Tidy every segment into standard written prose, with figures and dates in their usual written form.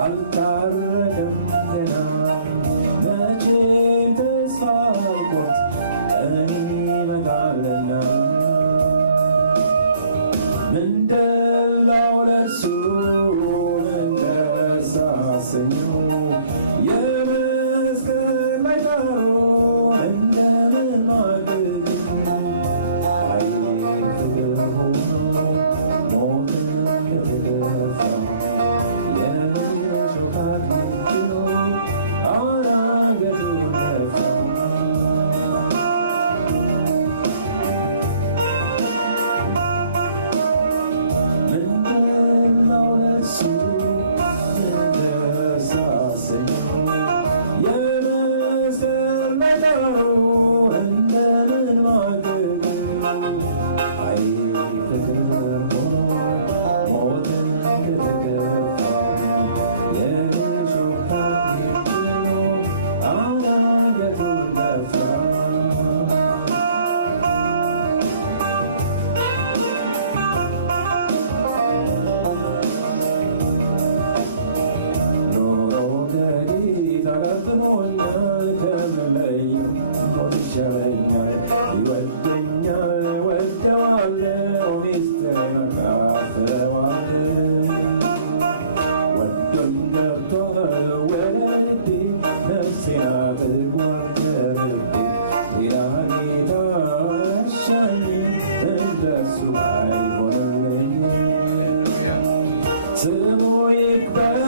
አልታረቀም ገና መቼም ተስፋ አልቆርጥ ቀን ይመጣልና ምንደላው ለእርሱ ምን ደስ አሰኘው የመስቀል ላይ ጣሩ እንደምን ማድረግ አይ ፍቅር ሆኖ ሞትን የተገፋ የሾካት ችሎ አንገቱ ደፋ ምንድነው ለእሱ ደስ አሰኘው የመስቀል ላይ ጣሩ እንደምን ማድረግ አይ ፍቅር ሆኖ ሞትን የተገፋ የሾካት ችሎ አንገቱ ደፋ ተጋጥሞኛል ከመለየው ሞት ይሻለኛል ይወደኛል ወደዋለው ሚስጥሬን አካፍለዋለሁ ወዶኝ ገብቷል ወደ ልቤ ነፍሴን አጥቧል ከልቤ ሌላ ጌታ አያሻኝም እንደሱ አይሆንልኝም ስሙ ይክበር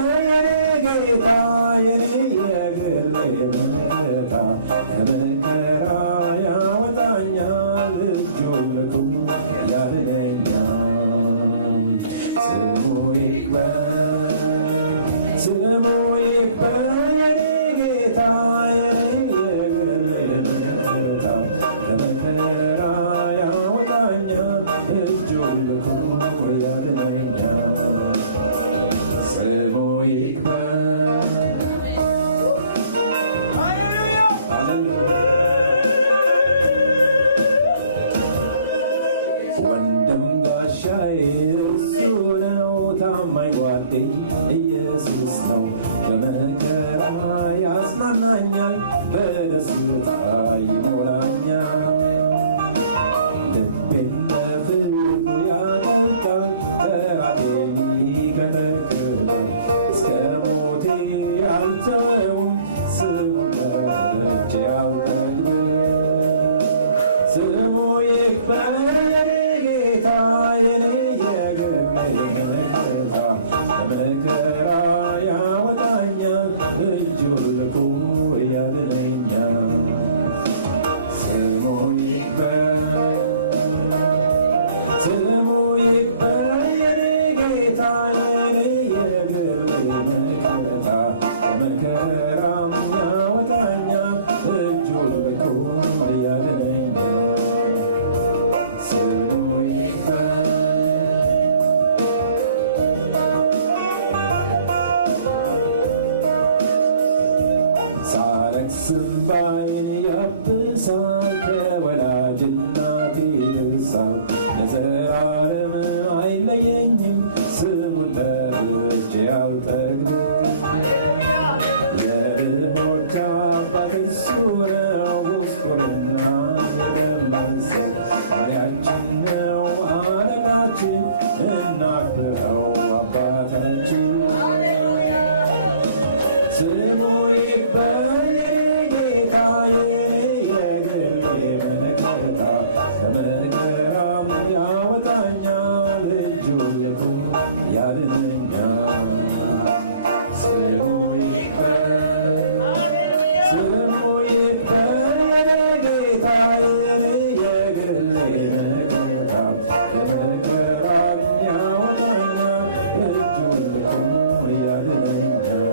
ጌታ የኔ የግሌ መከታ ከመከራ ያወጣኛል እጁን ልኮ ያድነኛል ስሙ ይክበር የኔ ጌታ የኔ የግሌ መከታ ከመከራ ያወጣኛል እጁን ልኮ ያድነኛል ስሙ ይክበር ወንድም ጋሻዬ እሱ ነው ታማኝ ጓዴ ኢየሱስ ነው በመከራ ያጽናናኛል በደስታ ይሞላኛል ልቤን በፍቅሩ ያጠጣል ጠላቴን ይከለክላል እስከ ሞቴ አልተወውም ስሙን ጠርቼ አልጠግብም ስሙ ይክበር የኔ ጌታ የኔ የግሌ መከታ ከመከራ ያወጣኛል እጁን ልኮ ያድነኛል ስሙ ይክበር የኔ ጌታ የኔ የግሌ መከታ ከመከራም ያወጣኛል እጁን ልኮ ያድነኛል ስሙ ይክበር ሳለቅስ እንባዬን ያብሳል ከወላጅ እናቴ ይርሳል ለዘላለም አይለየኝም ስሙን ጠርቼ አልጠግብም የድሆች አባት እሱ ነው ጉስቁልና የደመሰው መሪያችን ነው አለቃችን እናክብረው አባታችን ስሙ ይክበር የኔ ጌታ የግሌ መከታ ከመከራም ያወጣኛል እጁን ልኮ ያድነኛል ስሙ ይክበር የኔ ጌታ የግሌ መከታ ከመከራም ያወጣኛል እጁን ልኮ ያድነኛል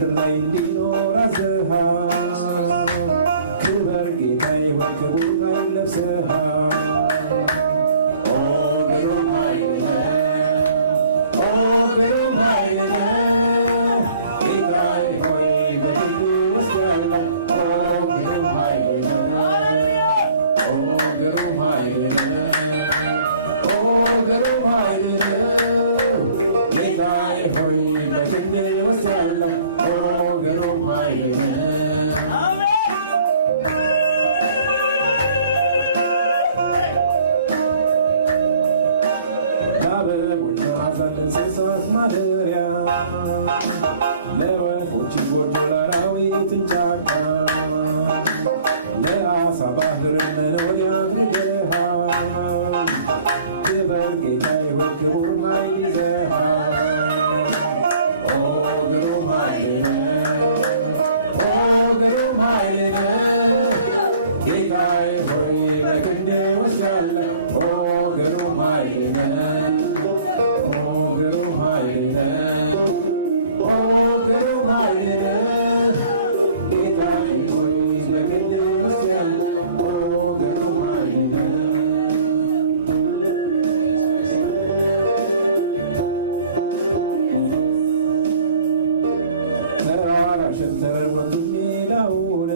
በምድር ላይ እንዲኖር አዘዝሃል። ክበር ጌታዬ ሆይ ክቡር ኃይል ለብሰሃል። ግሩም ኃይል ነህ፣ ግሩም ኃይል ነህ ጌታዬ ሆይ በክንድህ ውስጥ ያለው ግሩም ኃይል ነህ፣ ግሩም ኃይል ነህ፣ ግሩም ኃይል ነህ ጌታዬ ሆይ በክንድህ ውስጥ ያለው ግሩም ኃይል ነህ። ለአበቦች ማዕዘን ለእንስሳት ማደሪያ ለወፎች ጎጆ ለአራዊት ጫካ ለዓሣ ባሕርን መኖሪያ አድርገሃል። ክበር ጌታዬ ሆይ ክቡር ኃይል ይዘሃል። ግሩም ኃይል ነህ፣ ግሩም ኃይል ነህ ጌታዬ ሆይ በክንድህ ውስጥ ያለ ግሩም ኃይል ነህ፣ ግሩም ኃይል ነህ፣ ግሩም ኃይል ነህ ጌታዬ ሆይ በክንድህ ውስጥ ያለ ግሩም ኃይል ነህ። ተራራ ሸንተረር ወንዙን ሜዳውን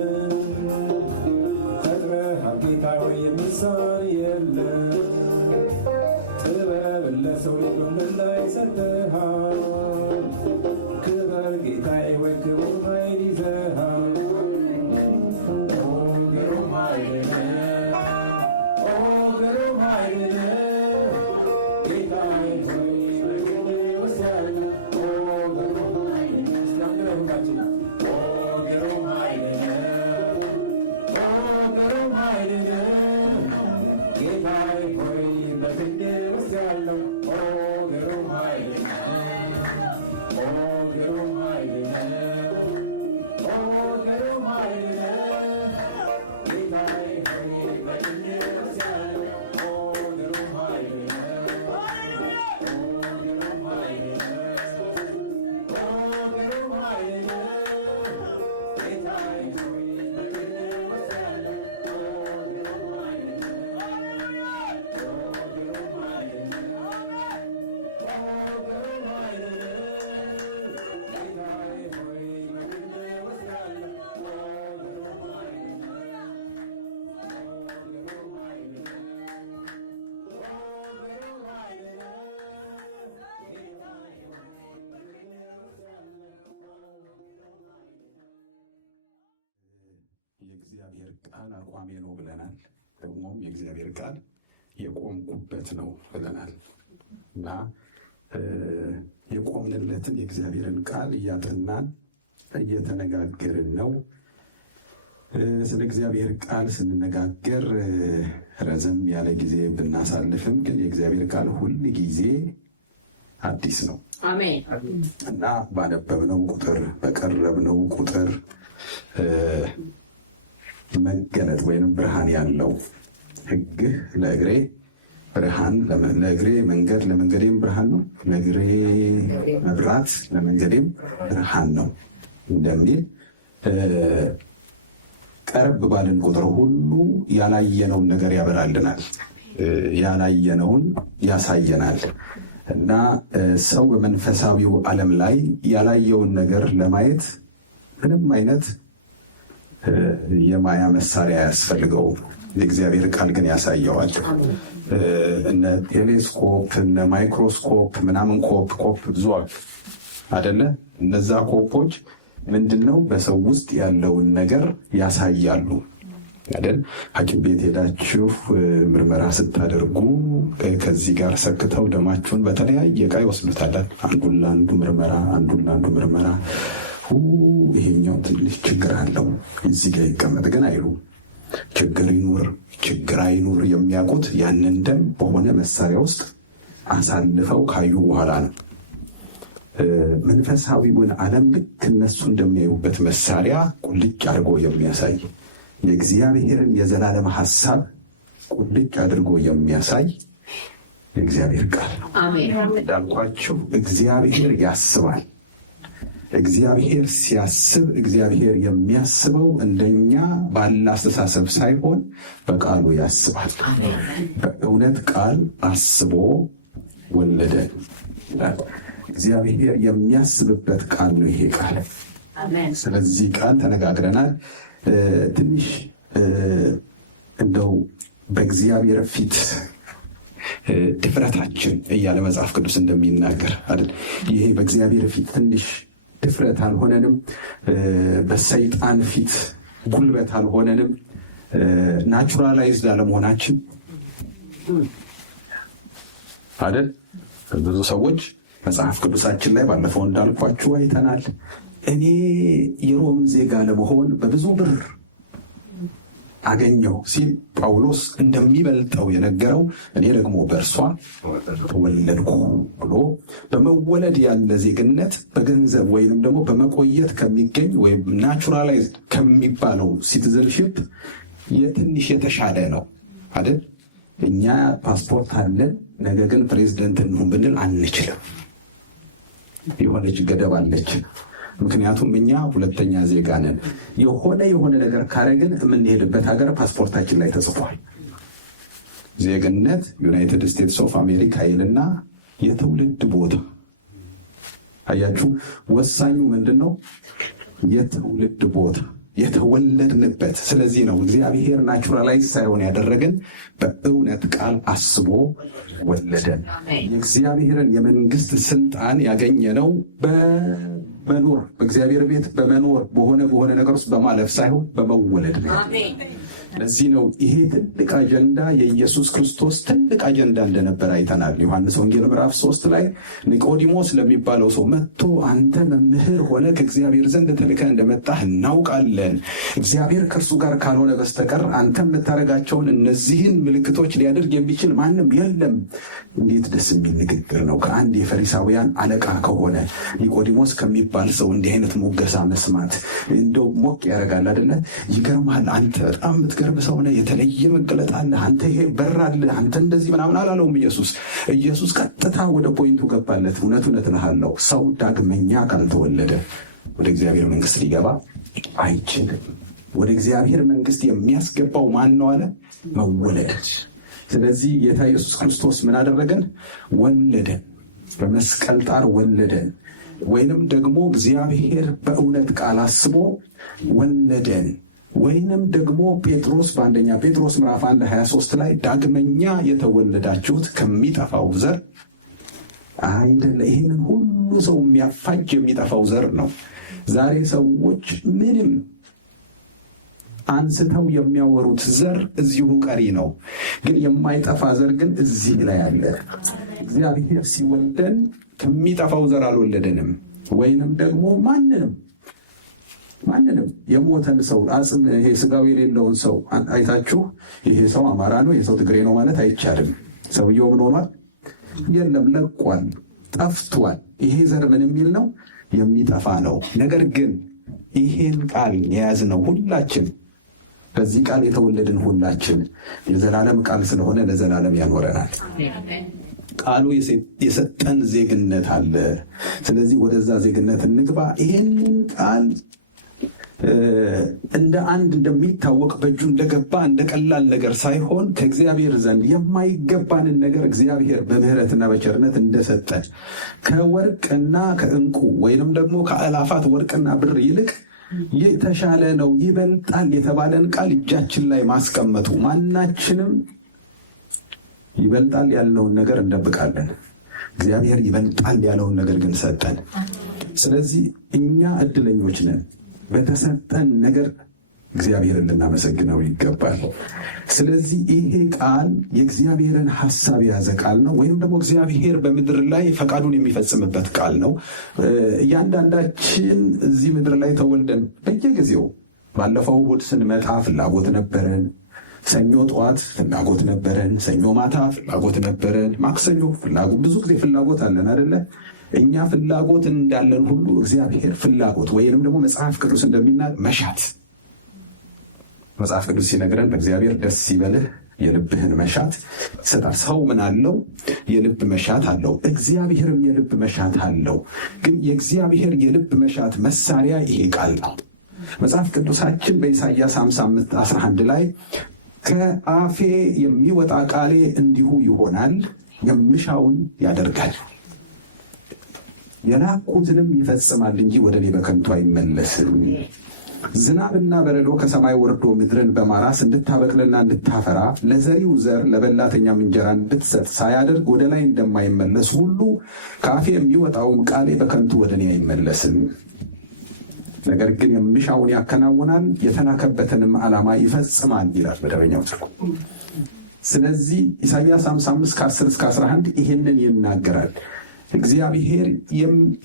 ፈጥረሃል ጌታ ሆይ የሚሳን የለም። ጥበብን ለሰው ልጅ በምድር ላይ ሰጥተሃል። ክበር ጌታዬ ሆይ ክቡር ኃይል ይዘሃል። ግሩም ኃይል ነህ፣ ግሩም ኃይል ነህ ጌታዬ ሆይ በክንድህ ውስጥ ያለ ግሩም ኃይል ነህ። ስለምንረሁላችን ግሩም ኃይል ነህ፣ ግሩም ኃይል ነህ ጌታዬ ሆይ በክንድህ ውስጥ ያለው ግሩም ኃይል ነህ፣ ግሩም ኃይል ነህ፣ ግሩም ኃይል ነህ ጌታዬ ሆይ በክንድህ ውስጥ ያለው ግሩም ኃይል ነህ፣ ግሩም ኃይል ነህ፣ ግሩም ኃይል ነህ ጌታዬ ሆይ በክንድህ ውስጥ ያለው ግሩም ኃይል ነህ፣ ግሩም ኃይል ነህ፣ ግሩም ኃይል ነህ ጌታዬ ሆይ በክንድህ ውስጥ ያለው ግሩም ኃይል ነህ፣ ግሩም ኃይል ነህ፣ ግሩም ኃይል ነህ ጌታዬ ሆይ በክንድህ ውስጥ ያለው የእግዚአብሔር ቃል አቋሜ ነው ብለናል። ደግሞም የእግዚአብሔር ቃል የቆምኩበት ነው ብለናል እና የቆምንለትን የእግዚአብሔርን ቃል እያጠናን እየተነጋገርን ነው። ስለ እግዚአብሔር ቃል ስንነጋገር ረዘም ያለ ጊዜ ብናሳልፍም ግን የእግዚአብሔር ቃል ሁል ጊዜ አዲስ ነው። አሜን። እና ባነበብነው ቁጥር በቀረብነው ቁጥር መገለጥ ወይም ብርሃን ያለው ሕግህ ለእግሬ ብርሃን ለእግሬ መንገድ ለመንገዴም ብርሃን ነው፣ ለእግሬ መብራት ለመንገዴም ብርሃን ነው እንደሚል ቀረብ ባልን ቁጥር ሁሉ ያላየነውን ነገር ያበራልናል፣ ያላየነውን ያሳየናል። እና ሰው በመንፈሳዊው ዓለም ላይ ያላየውን ነገር ለማየት ምንም አይነት የማያ መሳሪያ አያስፈልገውም። የእግዚአብሔር ቃል ግን ያሳየዋል። እነ ቴሌስኮፕ እነ ማይክሮስኮፕ ምናምን ኮፕ ብዙ አደለ። እነዛ ኮፖች ምንድነው በሰው ውስጥ ያለውን ነገር ያሳያሉ አይደል? ሐኪም ቤት ሄዳችሁ ምርመራ ስታደርጉ ከዚህ ጋር ሰክተው ደማችሁን በተለያየ ዕቃ ይወስዱታል። አንዱን ለአንዱ ምርመራ ይሄኛው ትንሽ ችግር አለው እዚህ ጋር ይቀመጥ ግን አይሉ ችግር አይኑር የሚያውቁት ያንን ደም በሆነ መሳሪያ ውስጥ አሳልፈው ካዩ በኋላ ነው። መንፈሳዊውን ዓለም ልክ እነሱ እንደሚያዩበት መሳሪያ ቁልጭ አድርጎ የሚያሳይ የእግዚአብሔርን የዘላለም ሐሳብ ቁልጭ አድርጎ የሚያሳይ የእግዚአብሔር ቃል ነው። እንዳልኳችሁ እግዚአብሔር ያስባል። እግዚአብሔር ሲያስብ እግዚአብሔር የሚያስበው እንደኛ ባለ አስተሳሰብ ሳይሆን በቃሉ ያስባል። በእውነት ቃል አስቦ ወለደ። እግዚአብሔር የሚያስብበት ቃል ነው ይሄ ቃል። ስለዚህ ቃል ተነጋግረናል። ትንሽ እንደው በእግዚአብሔር ፊት ድፍረታችን እያለ መጽሐፍ ቅዱስ እንደሚናገር አይደል? ይሄ በእግዚአብሔር ፊት ትንሽ ድፍረት አልሆነንም? በሰይጣን ፊት ጉልበት አልሆነንም? ናቹራላይዝድ አለመሆናችን አይደል? ብዙ ሰዎች መጽሐፍ ቅዱሳችን ላይ ባለፈው እንዳልኳችሁ አይተናል። እኔ የሮም ዜጋ ለመሆን በብዙ ብር አገኘው ሲል ጳውሎስ እንደሚበልጠው የነገረው እኔ ደግሞ በእርሷ ተወለድኩ ብሎ በመወለድ ያለ ዜግነት በገንዘብ ወይም ደግሞ በመቆየት ከሚገኝ ወይም ናቹራላይዝድ ከሚባለው ሲቲዝንሺፕ የትንሽ የተሻለ ነው አይደል? እኛ ፓስፖርት አለን፣ ነገር ግን ፕሬዚደንት እንሁን ብንል አንችልም። የሆነች ገደብ አለች። ምክንያቱም እኛ ሁለተኛ ዜጋ ነን። የሆነ ነገር ካረግን የምንሄድበት ሀገር ፓስፖርታችን ላይ ተጽፏል። ዜግነት ዩናይትድ ስቴትስ ኦፍ አሜሪካ ይልና የትውልድ ቦታ። አያችሁ፣ ወሳኙ ምንድን ነው? የትውልድ ቦታ፣ የተወለድንበት። ስለዚህ ነው እግዚአብሔር ናቹራላይዝ ሳይሆን ያደረገን በእውነት ቃል አስቦ ወለደን። የእግዚአብሔርን የመንግስት ስልጣን ያገኘነው በመኖር በእግዚአብሔር ቤት በመኖር በሆነ ነገር ውስጥ በማለፍ ሳይሆን በመወለድ ነው። ለዚህ ነው ይሄ ትልቅ አጀንዳ የኢየሱስ ክርስቶስ ትልቅ አጀንዳ እንደነበረ አይተናል። ዮሐንስ ወንጌል ምዕራፍ 3 ላይ ኒቆዲሞስ ለሚባለው ሰው መጥቶ አንተ መምህር ሆነ ከእግዚአብሔር ዘንድ ተልከህ እንደመጣህ እናውቃለን፣ እግዚአብሔር ከእርሱ ጋር ካልሆነ በስተቀር አንተ የምታደርጋቸውን እነዚህን ምልክቶች ሊያደርግ የሚችል ማንም የለም። እንዴት ደስ የሚል ንግግር ነው! ከአንድ የፈሪሳውያን አለቃ ከሆነ ኒቆዲሞስ ከሚባል ሰው እንዲህ አይነት ሙገሳ መስማት እንደው ሞቅ ያደርጋል አይደለ? ይገርማል። አንተ በጣም የምትገርም ሰው ነህ፣ የተለየ መገለጥ አለ፣ አንተ ይሄ በራል፣ አንተ እንደዚህ ምናምን አላለውም ኢየሱስ ቀጥታ ወደ ፖይንቱ ገባለት። እውነት እልሃለሁ ሰው ዳግመኛ ካልተወለደ ወደ እግዚአብሔር መንግስት ሊገባ አይችልም። ወደ እግዚአብሔር መንግስት የሚያስገባው ማን ነው አለ? መወለድ። ስለዚህ ጌታ ኢየሱስ ክርስቶስ ምን አደረገን? ወለደን። በመስቀል ጣር ወለደን። ወይንም ደግሞ እግዚአብሔር በእውነት ቃል አስቦ ወለደን። ወይንም ደግሞ ጴጥሮስ በአንደኛ ጴጥሮስ ምዕራፍ 1:23 ላይ ዳግመኛ የተወለዳችሁት ከሚጠፋው ዘር አይደለ። ይህንን ሁሉ ሰው የሚያፋጅ የሚጠፋው ዘር ነው። ዛሬ ሰዎች ምንም አንስተው የሚያወሩት ዘር እዚሁ ቀሪ ነው። ግን የማይጠፋ ዘር ግን እዚህ ላይ አለ። እግዚአብሔር ሲወልደን ከሚጠፋው ዘር አልወለደንም። ወይንም ደግሞ ማንንም የሞተን ሰው አጽም፣ ይሄ ስጋው የሌለውን ሰው አይታችሁ ይሄ ሰው አማራ ነው ይሄ ሰው ትግሬ ነው ማለት አይቻልም። ሰውየው ምን ሆኗል? የለም፣ ለቋል፣ ጠፍቷል። ይሄ ዘር ምን የሚል ነው? የሚጠፋ ነው። ነገር ግን ይሄን ቃል የያዝነው ሁላችን፣ በዚህ ቃል የተወለድን ሁላችን የዘላለም ቃል ስለሆነ ለዘላለም ያኖረናል። ቃሉ የሰጠን ዜግነት አለ። ስለዚህ ወደዛ ዜግነት እንግባ። ይሄንን ቃል እንደ አንድ እንደሚታወቅ በእጁ እንደገባ እንደ ቀላል ነገር ሳይሆን ከእግዚአብሔር ዘንድ የማይገባንን ነገር እግዚአብሔር በምሕረትና በቸርነት እንደሰጠን ከወርቅና ከዕንቁ ወይንም ደግሞ ከአላፋት ወርቅና ብር ይልቅ የተሻለ ነው፣ ይበልጣል የተባለን ቃል እጃችን ላይ ማስቀመጡ። ማናችንም ይበልጣል ያለውን ነገር እንደብቃለን። እግዚአብሔር ይበልጣል ያለውን ነገር ግን ሰጠን። ስለዚህ እኛ እድለኞች ነን። በተሰጠን ነገር እግዚአብሔርን ልናመሰግነው ይገባል። ስለዚህ ይሄ ቃል የእግዚአብሔርን ሐሳብ የያዘ ቃል ነው፣ ወይም ደግሞ እግዚአብሔር በምድር ላይ ፈቃዱን የሚፈጽምበት ቃል ነው። እያንዳንዳችን እዚህ ምድር ላይ ተወልደን በየጊዜው ባለፈው እሑድ ስንመጣ ፍላጎት ነበረን። ሰኞ ጠዋት ፍላጎት ነበረን። ሰኞ ማታ ፍላጎት ነበረን። ማክሰኞ ፍላጎት፣ ብዙ ጊዜ ፍላጎት አለን አይደለ? እኛ ፍላጎት እንዳለን ሁሉ እግዚአብሔር ፍላጎት ወይንም ደግሞ መጽሐፍ ቅዱስ እንደሚናገር መሻት፣ መጽሐፍ ቅዱስ ሲነግረን በእግዚአብሔር ደስ ይበልህ የልብህን መሻት ይሰጣል። ሰው ምን አለው? የልብ መሻት አለው። እግዚአብሔርም የልብ መሻት አለው። ግን የእግዚአብሔር የልብ መሻት መሳሪያ ይሄ ቃል ነው። መጽሐፍ ቅዱሳችን በኢሳይያስ 55:11 ላይ ከአፌ የሚወጣ ቃሌ እንዲሁ ይሆናል፣ የምሻውን ያደርጋል፣ የላኩትንም ይፈጽማል እንጂ ወደ እኔ በከንቱ አይመለስም። ዝናብና በረዶ ከሰማይ ወርዶ ምድርን በማራስ እንድታበቅልና እንድታፈራ ለዘሪው ዘር ለበላተኛም እንጀራ እንድትሰጥ ሳያደርግ ወደ ላይ እንደማይመለስ ሁሉ ከአፌ የሚወጣውም ቃሌ በከንቱ ወደ እኔ አይመለስም፣ ነገር ግን የምሻውን ያከናውናል፣ የተላከበትንም ዓላማ ይፈጽማል ይላል መደበኛው ትርጉም። ስለዚህ ኢሳይያስ 55:10-11 ይህንን ይናገራል። እግዚአብሔር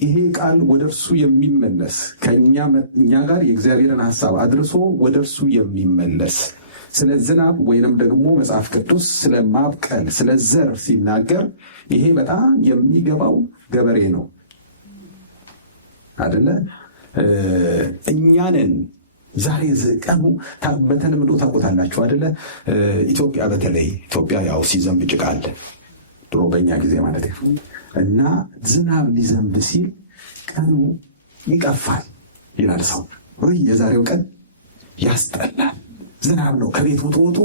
ይሄ ቃል ወደ እርሱ የሚመለስ እኛ ጋር የእግዚአብሔርን ሐሳብ አድርሶ ወደ እርሱ የሚመለስ ስለ ዝናብ ወይንም ደግሞ መጽሐፍ ቅዱስ ስለ ማብቀል ስለ ዘር ሲናገር ይሄ በጣም የሚገባው ገበሬ ነው አይደለ? እኛንን ዛሬ ቀኑ በተለምዶ ታውቁታላችሁ አይደለ? ኢትዮጵያ በተለይ ኢትዮጵያ ያው ሲዘንብ ጭቃ አለ፣ ድሮ በእኛ ጊዜ ማለት ነው። እና ዝናብ ሊዘንብ ሲል ቀኑ ይቀፋል ይላል ሰው። ወይ የዛሬው ቀን ያስጠላል፣ ዝናብ ነው፣ ከቤት ውጡ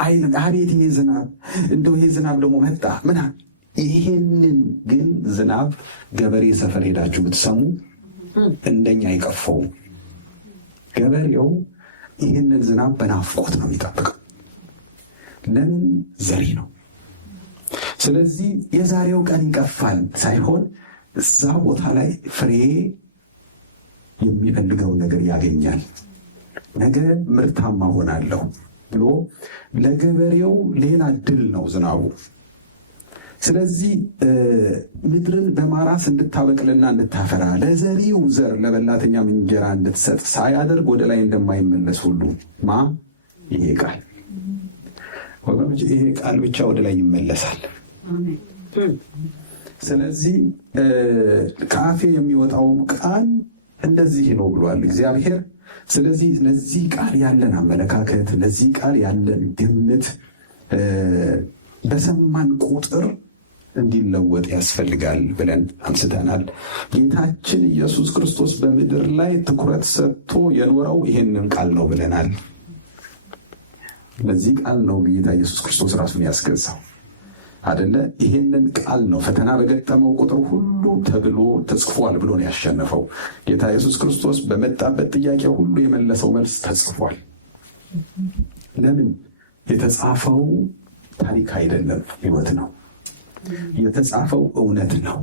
አይልም። አቤት ይሄ ዝናብ፣ እንደው ይሄ ዝናብ ደግሞ መጣ ምናምን። ይሄንን ግን ዝናብ ገበሬ ሰፈር ሄዳችሁ ብትሰሙ እንደኛ አይቀፈውም። ገበሬው ይህንን ዝናብ በናፍቆት ነው የሚጠብቀው። ለምን? ዘሪ ነው። ስለዚህ የዛሬው ቀን ይቀፋል ሳይሆን እዛ ቦታ ላይ ፍሬ የሚፈልገውን ነገር ያገኛል። ነገ ምርታማ ሆናለሁ ብሎ ለገበሬው ሌላ ድል ነው ዝናቡ። ስለዚህ ምድርን በማራስ እንድታበቅልና እንድታፈራ ለዘሪው ዘር ለበላተኛም እንጀራ እንድትሰጥ ሳያደርግ ወደ ላይ እንደማይመለስ ሁሉ ይሄ ቃል ወገኖች፣ ይሄ ቃል ብቻ ወደ ላይ ይመለሳል። ስለዚህ ከአፌ የሚወጣውም ቃል እንደዚህ ነው ብሏል እግዚአብሔር። ስለዚህ ለዚህ ቃል ያለን አመለካከት፣ ለዚህ ቃል ያለን ግምት በሰማን ቁጥር እንዲለወጥ ያስፈልጋል ብለን አንስተናል። ጌታችን ኢየሱስ ክርስቶስ በምድር ላይ ትኩረት ሰጥቶ የኖረው ይሄንን ቃል ነው ብለናል። ለዚህ ቃል ነው ጌታ ኢየሱስ ክርስቶስ ራሱን ያስገዛው አይደለ? ይሄንን ቃል ነው ፈተና በገጠመው ቁጥር ሁሉ ተብሎ ተጽፏል ብሎ ነው ያሸነፈው። ጌታ ኢየሱስ ክርስቶስ በመጣበት ጥያቄ ሁሉ የመለሰው መልስ ተጽፏል። ለምን? የተጻፈው ታሪክ አይደለም፣ ሕይወት ነው። የተጻፈው እውነት ነው።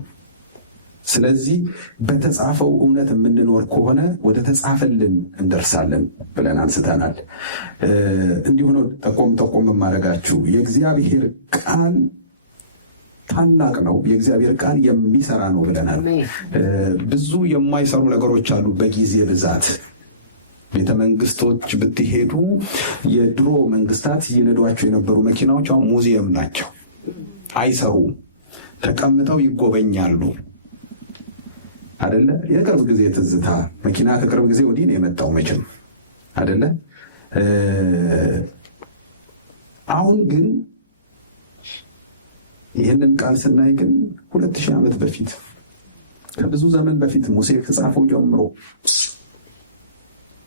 ስለዚህ በተጻፈው እውነት የምንኖር ከሆነ ወደ ተጻፈልን እንደርሳለን ብለን አንስተናል። እንዲሁ ነው ጠቆም ማድረጋችሁ። የእግዚአብሔር ቃል ታላቅ ነው። የእግዚአብሔር ቃል የሚሰራ ነው ብለናል። ብዙ የማይሰሩ ነገሮች አሉ በጊዜ ብዛት። ቤተ መንግስቶች ብትሄዱ የድሮ መንግስታት ይነዷቸው የነበሩ መኪናዎች አሁን ሙዚየም ናቸው። አይሰሩም። ተቀምጠው ይጎበኛሉ አይደለ? የቅርብ ጊዜ ትዝታ መኪና ከቅርብ ጊዜ ወዲህ ነው የመጣው መቼም አይደለ? አሁን ግን ይህንን ቃል ስናይ ግን 2000 ዓመት በፊት ከብዙ ዘመን በፊት ሙሴ ከጻፈው ጀምሮ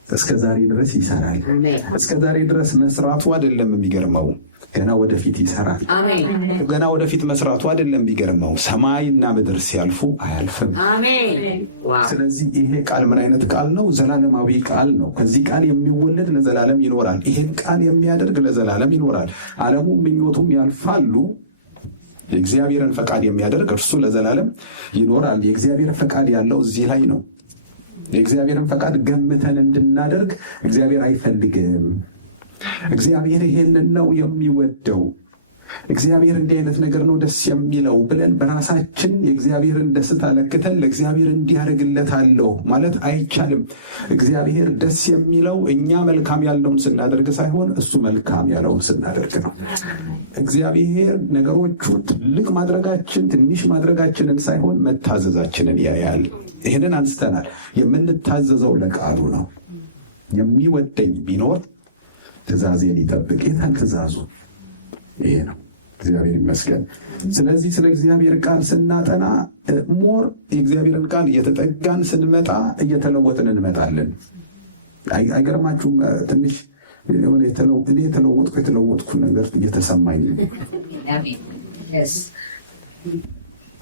እስከ ዛሬ ድረስ ይሰራል። እስከ ዛሬ ድረስ መስራቱ አይደለም የሚገርመው፣ ገና ወደፊት ይሰራል። ገና ወደፊት መስራቱ አይደለም የሚገርመው፣ ሰማይና ምድር ሲያልፉ አያልፍም። ስለዚህ ይሄ ቃል ምን አይነት ቃል ነው? ዘላለማዊ ቃል ነው። ከዚህ ቃል የሚወለድ ለዘላለም ይኖራል። ይሄን ቃል የሚያደርግ ለዘላለም ይኖራል። ዓለሙ ምኞቱም ያልፋሉ። የእግዚአብሔርን ፈቃድ የሚያደርግ እርሱ ለዘላለም ይኖራል። የእግዚአብሔር ፈቃድ ያለው እዚህ ላይ ነው። የእግዚአብሔርን ፈቃድ ገምተን እንድናደርግ እግዚአብሔር አይፈልግም። እግዚአብሔር ይሄንን ነው የሚወደው። እግዚአብሔር እንዲህ አይነት ነገር ነው ደስ የሚለው ብለን በራሳችን የእግዚአብሔርን ደስታ ለክተን ለእግዚአብሔር እንዲያደርግለታለሁ ማለት አይቻልም። እግዚአብሔር ደስ የሚለው እኛ መልካም ያለውን ስናደርግ ሳይሆን እሱ መልካም ያለውን ስናደርግ ነው። እግዚአብሔር ነገሮቹ ትልቅ ማድረጋችን ትንሽ ማድረጋችንን ሳይሆን መታዘዛችንን ያያል። ይህንን አንስተናል። የምንታዘዘው ለቃሉ ነው። የሚወደኝ ቢኖር ትእዛዜን ይጠብቅ። የታን ትእዛዙ? ይሄ ነው። እግዚአብሔር ይመስገን። ስለዚህ ስለ እግዚአብሔር ቃል ስናጠና ሞር የእግዚአብሔርን ቃል እየተጠጋን ስንመጣ እየተለወጥን እንመጣለን። አይገርማችሁም? ትንሽ እኔ የተለወጥኩ ነገር እየተሰማኝ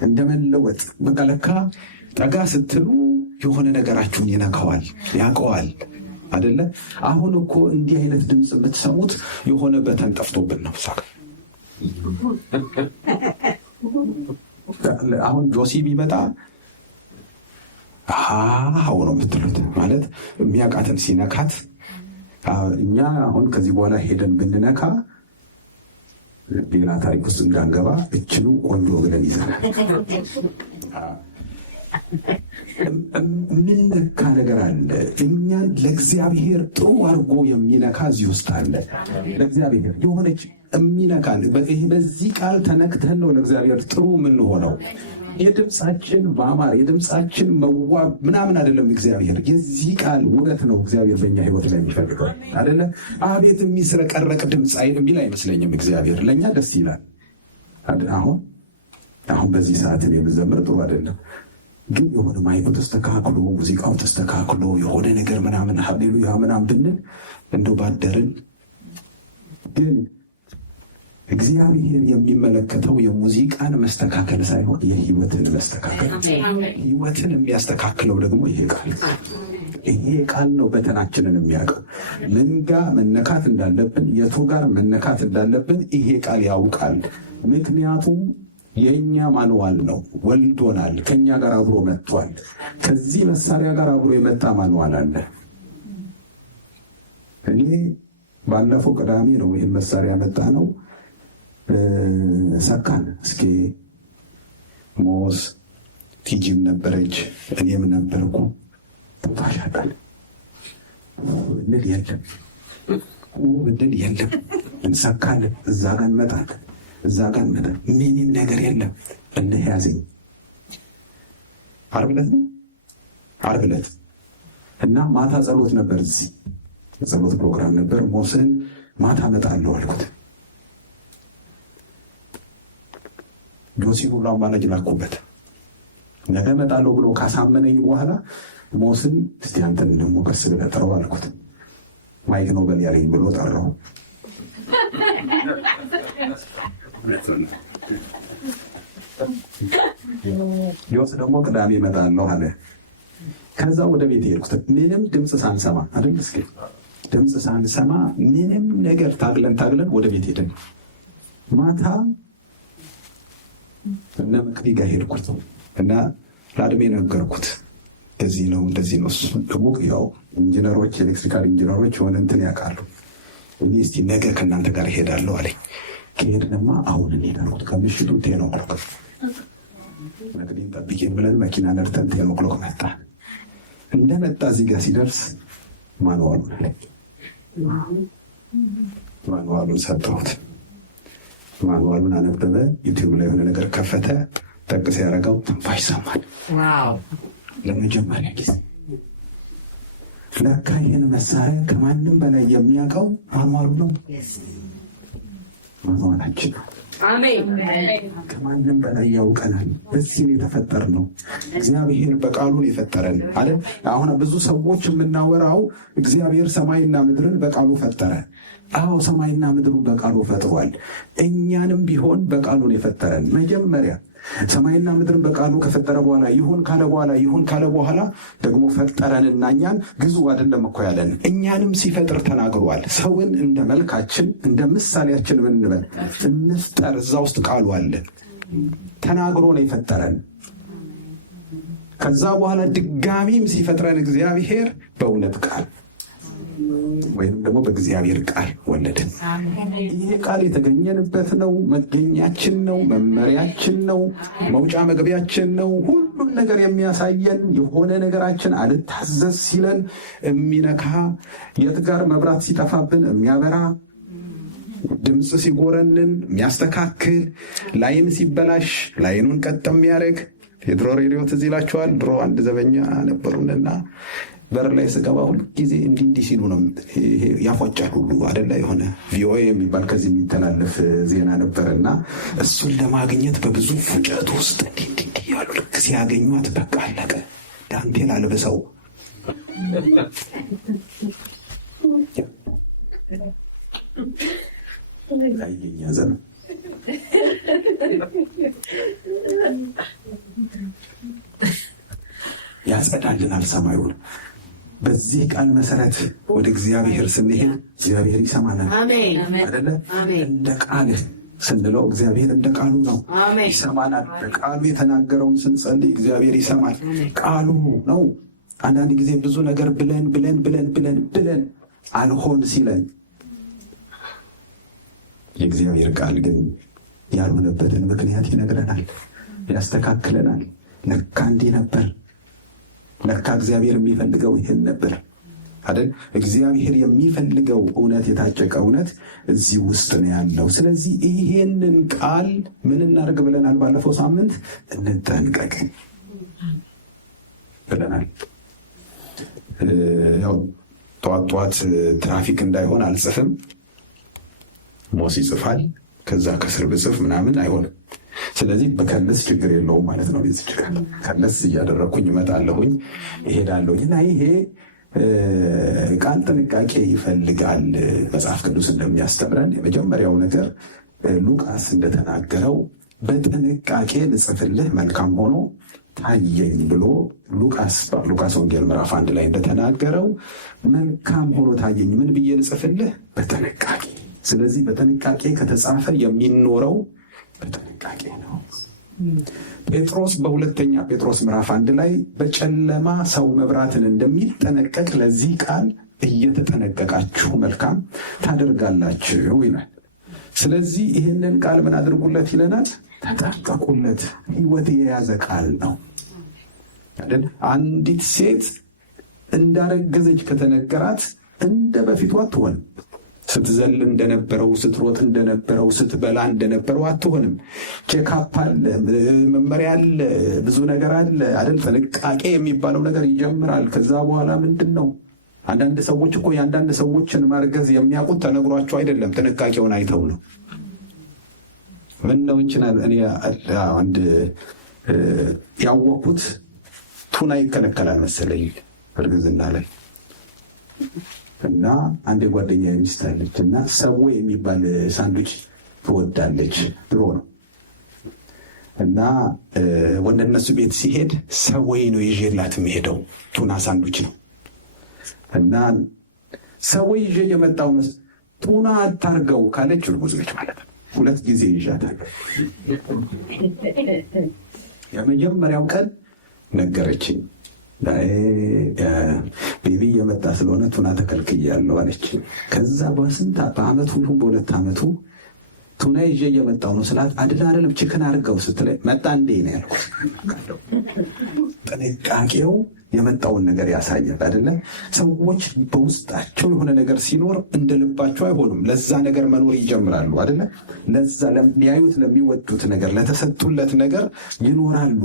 እንደመለወጥ በቃ ለካ ጠጋ ስትሉ የሆነ ነገራችሁን ይነካዋል፣ ያውቀዋል አይደለ? አሁን እኮ እንዲህ አይነት ድምፅ የምትሰሙት የሆነ በተን ጠፍቶብን ነው። አሁን ጆሲ ቢመጣ አዎ ነው የምትሉት። ማለት የሚያውቃትን ሲነካት፣ እኛ አሁን ከዚህ በኋላ ሄደን ብንነካ ሌላ ታሪክ ውስጥ እንዳንገባ እችሉ ቆንጆ ብለን ይዘናል። ምንነካ ነገር አለ። እኛን ለእግዚአብሔር ጥሩ አድርጎ የሚነካ እዚህ ውስጥ አለ። ለእግዚአብሔር የሆነች የሚነካን በዚህ ቃል ተነክተን ነው ለእግዚአብሔር ጥሩ የምንሆነው። የድምፃችን ማማር የድምፃችን መዋብ ምናምን አይደለም። እግዚአብሔር የዚህ ቃል ውበት ነው እግዚአብሔር በእኛ ህይወት ላይ የሚፈልገው አይደለ? አቤት የሚስረቀረቅ ድምፅ የሚል አይመስለኝም። እግዚአብሔር ለእኛ ደስ ይላል። አሁን በዚህ ሰዓት የምዘምር ጥሩ አይደለም፣ ግን የሆነ ማይኩ ተስተካክሎ ሙዚቃው ተስተካክሎ የሆነ ነገር ምናምን ሃሌሉያ ምናምን ብንል እንደው ባደርን። ግን እግዚአብሔር የሚመለከተው የሙዚቃን መስተካከል ሳይሆን የህይወትን መስተካከል። ህይወትን የሚያስተካክለው ደግሞ ይሄ ቃል ነው። በተናችንን የሚያውቀው ምን ጋር መነካት እንዳለብን፣ የቱ ጋር መነካት እንዳለብን ይሄ ቃል ያውቃል። ምክንያቱም የእኛ ማንዋል ነው። ወልዶናል፣ ከኛ ጋር አብሮ መጥቷል። ከዚህ መሳሪያ ጋር አብሮ የመጣ ማንዋል አለ። እኔ ባለፈው ቅዳሜ ነው ይህን መሳሪያ መጣ ነው ሰካን። እስኪ ሞዝ ቲጂም ነበረች፣ እኔም ነበርኩ። ተታሻቃል ምንድን የለም እንሰካለን። እዛ ጋር እንመጣለን፣ እዛ ጋር እንመጣለን። ምንም ነገር የለም። እልህ ያዘኝ። ዓርብ ዕለት እና ማታ ጸሎት ነበር። እዚህ የጸሎት ፕሮግራም ነበር። ሞስን ማታ እመጣለሁ አልኩት። ጆሲ ሁሉ አማላጅ ላኩበት። ነገ እመጣለሁ ብሎ ካሳመነኝ በኋላ ሞስን እስቲ አንተን ደግሞ ቀስ ብለህ ጥረው አልኩት። ማይክ ነው በል ያለኝ ብሎ ጠራው። ዮስ ደግሞ ቅዳሜ እመጣለሁ አለ። ከዛ ወደ ቤት ሄድኩት። ምንም ድምፅ ሳንሰማ አይደል? እስኪ ድምፅ ሳንሰማ ምንም ነገር ታግለን ወደ ቤት ሄደን ማታ እነ መቅዲ ጋር ሄድኩት እና ለአድሜ ነገርኩት። እንደዚህ ነው። እሱ ደግሞ ያው ኢንጂነሮች፣ ኤሌክትሪካል ኢንጂነሮች የሆነ እንትን ያውቃሉ። እኔ እስቲ ነገ ከእናንተ ጋር እሄዳለሁ አለኝ። ከሄድንማ አሁን እንሄዳለን። ከምሽቱ 10 o'clock መቅዲን ጠብቄን ብለን መኪና ነድተን 10 o'clock መጣ። እንደመጣ እዚህ ጋር ሲደርስ ማንዋሉን አለኝ። ማንዋሉን ሰጠሁት። ማንዋሉን አነበበ። ዩቲዩብ ላይ የሆነ ነገር ከፈተ። ጠቅስ ያደረገው ትንፋሽ ሰማል። ለመጀመሪያ ጊዜ ለካ ይህን መሳሪያ ከማንም በላይ የሚያውቀው ማንዋሉ ነው። ማንዋላችን ነው። ከማንም በላይ ያውቀናል። በዚህ የተፈጠር ነው። እግዚአብሔር በቃሉን የፈጠረን አለ። አሁን ብዙ ሰዎች የምናወራው እግዚአብሔር ሰማይና ምድርን በቃሉ ፈጠረ። አዎ ሰማይና ምድሩ በቃሉ ፈጥሯል። እኛንም ቢሆን በቃሉን የፈጠረን መጀመሪያ ሰማይና ምድርን በቃሉ ከፈጠረ በኋላ ይሁን ካለ በኋላ ደግሞ ፈጠረንና እኛን ግዙ አይደለም እኮ ያለን። እኛንም ሲፈጥር ተናግሯል። ሰውን እንደ መልካችን እንደ ምሳሌያችን ምን እንበል እንፍጠር። እዛ ውስጥ ቃሉ አለ። ተናግሮ ነው የፈጠረን። ከዛ በኋላ ድጋሚም ሲፈጥረን እግዚአብሔር በእውነት ቃል ወይም ደግሞ በእግዚአብሔር ቃል ወለድን። ይህ ቃል የተገኘንበት ነው። መገኛችን ነው። መመሪያችን ነው። መውጫ መግቢያችን ነው። ሁሉም ነገር የሚያሳየን የሆነ ነገራችን አልታዘዝ ሲለን የሚነካ፣ የት ጋር መብራት ሲጠፋብን የሚያበራ፣ ድምፅ ሲጎረንን የሚያስተካክል፣ ላይን ሲበላሽ ላይኑን ቀጥ የሚያደርግ፣ የድሮ ሬዲዮ ትዝ ይላችኋል? ድሮ አንድ ዘበኛ ነበሩንና በር ላይ ስገባ ሁልጊዜ እንዲህ ሲሉ ነው ያፏጫል ሁሉ አደላ። የሆነ ቪኦኤ የሚባል ከዚህ የሚተላለፍ ዜና ነበርና እሱን ለማግኘት በብዙ ፉጨት ውስጥ እንዲህ ያሉ ልክ ሲያገኟት በቃ አለቀ። ዳንቴል አልብሰው ያየኛ ዘመን ያጸዳልናል ሰማዩን። በዚህ ቃል መሰረት ወደ እግዚአብሔር ስንሄድ እግዚአብሔር ይሰማናል አይደለ? እንደ ቃል ስንለው እግዚአብሔር እንደ ቃሉ ነው፣ ይሰማናል። በቃሉ የተናገረውን ስንጸልይ እግዚአብሔር ይሰማል። ቃሉ ነው። አንዳንድ ጊዜ ብዙ ነገር ብለን አልሆን ሲለን የእግዚአብሔር ቃል ግን ያልሆነበትን ምክንያት ይነግረናል፣ ያስተካክለናል። ለካ እንዲህ ነበር፣ ለካ እግዚአብሔር የሚፈልገው ይህን ነበር አይደል? እግዚአብሔር የሚፈልገው እውነት፣ የታጨቀ እውነት እዚህ ውስጥ ነው ያለው። ስለዚህ ይሄንን ቃል ምን እናድርግ ብለናል? ባለፈው ሳምንት እንጠንቀቅ ብለናል። ያው ጠዋት ትራፊክ እንዳይሆን አልጽፍም። ሞስ ይጽፋል። ከዛ ከስር ብጽፍ ምናምን አይሆንም። ስለዚህ በከለስ ችግር የለውም ማለት ነው። ዚህ ችግር ከለስ እያደረግኩኝ እመጣለሁኝ እሄዳለሁኝ። እና ይሄ ቃል ጥንቃቄ ይፈልጋል። መጽሐፍ ቅዱስ እንደሚያስተምረን የመጀመሪያው ነገር ሉቃስ እንደተናገረው በጥንቃቄ ልጽፍልህ መልካም ሆኖ ታየኝ ብሎ ሉቃስ ወንጌል ምዕራፍ 1 ላይ እንደተናገረው መልካም ሆኖ ታየኝ። ምን ብዬ ልጽፍልህ? በጥንቃቄ። ስለዚህ በጥንቃቄ ከተጻፈ የሚኖረው በጥንቃቄ ነው። ጴጥሮስ በሁለተኛ ጴጥሮስ ምዕራፍ 1 ላይ በጨለማ ሰው መብራትን እንደሚጠነቀቅ ለዚህ ቃል እየተጠነቀቃችሁ መልካም ታደርጋላችሁ ይላል። ስለዚህ ይህንን ቃል ምን አድርጉለት ይለናል? ተጠንቀቁለት። ሕይወት የያዘ ቃል ነው አይደል? አንዲት ሴት እንዳረገዘች ከተነገራት እንደ በፊቱ አትሆንም። ስትዘል እንደነበረው፣ ስትሮጥ እንደነበረው፣ ስትበላ እንደነበረው አትሆንም። ቼክአፕ አለ፣ መመሪያ አለ፣ ብዙ ነገር አለ አይደል? ጥንቃቄ የሚባለው ነገር ይጀምራል። ከዛ በኋላ ምንድን ነው? አንዳንድ ሰዎች እኮ የአንዳንድ ሰዎችን ማርገዝ የሚያውቁት ተነግሯቸው አይደለም፣ ጥንቃቄውን አይተው ነው። ምን ነው ይችላል። እኔ አንድ ያወቅኩት ቱና ይከለከላል መሰለኝ እርግዝና ላይ እና አንድ የጓደኛ ሚስት አለች እና ሰብዌ የሚባል ሳንዱች ትወዳለች። ድሮ ነው እና ወደ እነሱ ቤት ሲሄድ ሰብዌ ነው ይዤላት የሚሄደው፣ ቱና ሳንዱች ነው እና ሰብዌ ይዤ የመጣው ቱና አታርገው ካለች እርጉዝ ነች ማለት ነው። 2 ጊዜ ይዣታለሁ። የመጀመሪያው ቀን ነገረችኝ፣ ቤቢ እየመጣ ስለሆነ ቱና ተከልክያለሁ አለች። ከዛ በዓመቱ ይሁን በ2 ዓመቱ ቱና ይዤ እየመጣሁ ነው ስላት አይደለም ችክን አድርገው ስትለኝ መጣ እንዴ ነው ያልኩት። ጥንቃቄው የመጣውን ነገር ያሳያል አይደለም? ሰዎች በውስጣቸው የሆነ ነገር ሲኖር እንደ ልባቸው አይሆኑም። ለዛ ነገር መኖር ይጀምራሉ አይደለም? ለዛ ሊያዩት ለሚወዱት ነገር፣ ለተሰጡለት ነገር ይኖራሉ።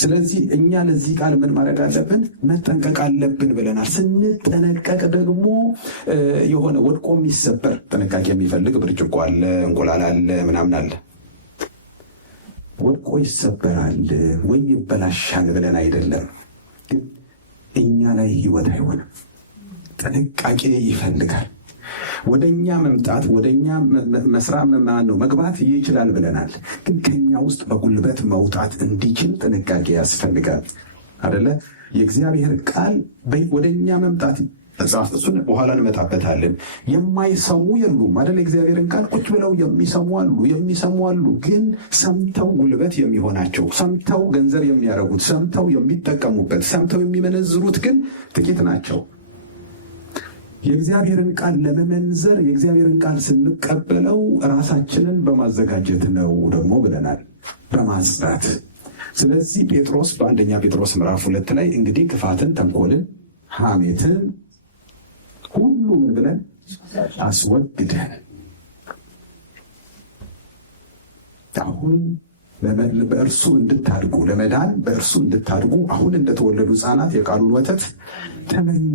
ስለዚህ እኛ ለዚህ ቃል ምን ማድረግ አለብን? መጠንቀቅ አለብን ብለናል። ስንጠነቀቅ ደግሞ የሆነ ወድቆ የሚሰበር ጥንቃቄ የሚፈልግ ብርጭቆ አለ፣ እንቁላል አለ፣ ምናምን አለ። ወድቆ ይሰበራል ወይ ይበላሻል ብለን አይደለም፣ ግን እኛ ላይ ህይወት አይሆንም። ጥንቃቄ ይፈልጋል። ወደኛ መምጣት ወደኛ መስራት ነው መግባት ይችላል ብለናል። ግን ከኛ ውስጥ በጉልበት መውጣት እንዲችል ጥንቃቄ ያስፈልጋል አይደለ? የእግዚአብሔር ቃል ወደኛ መምጣት መጽሐፍ እሱን በኋላ እንመጣበታለን። የማይሰሙ የሉም አይደለ? እግዚአብሔርን ቃል ቁጭ ብለው የሚሰሙ አሉ። ግን ሰምተው ጉልበት የሚሆናቸው፣ ሰምተው ገንዘብ የሚያደርጉት፣ ሰምተው የሚጠቀሙበት፣ ሰምተው የሚመነዝሩት ግን ጥቂት ናቸው። የእግዚአብሔርን ቃል ለመመንዘር የእግዚአብሔርን ቃል ስንቀበለው ራሳችንን በማዘጋጀት ነው ደግሞ ብለናል፣ በማጽዳት። ስለዚህ ጴጥሮስ በአንደኛ ጴጥሮስ ምዕራፍ 2 ላይ እንግዲህ ክፋትን፣ ተንኮልን፣ ሐሜትን ሁሉ ምን ብለን አስወግደን። አሁን በእርሱ እንድታድጉ ለመዳን በእርሱ እንድታድጉ አሁን እንደተወለዱ ሕፃናት የቃሉን ወተት ተመኙ።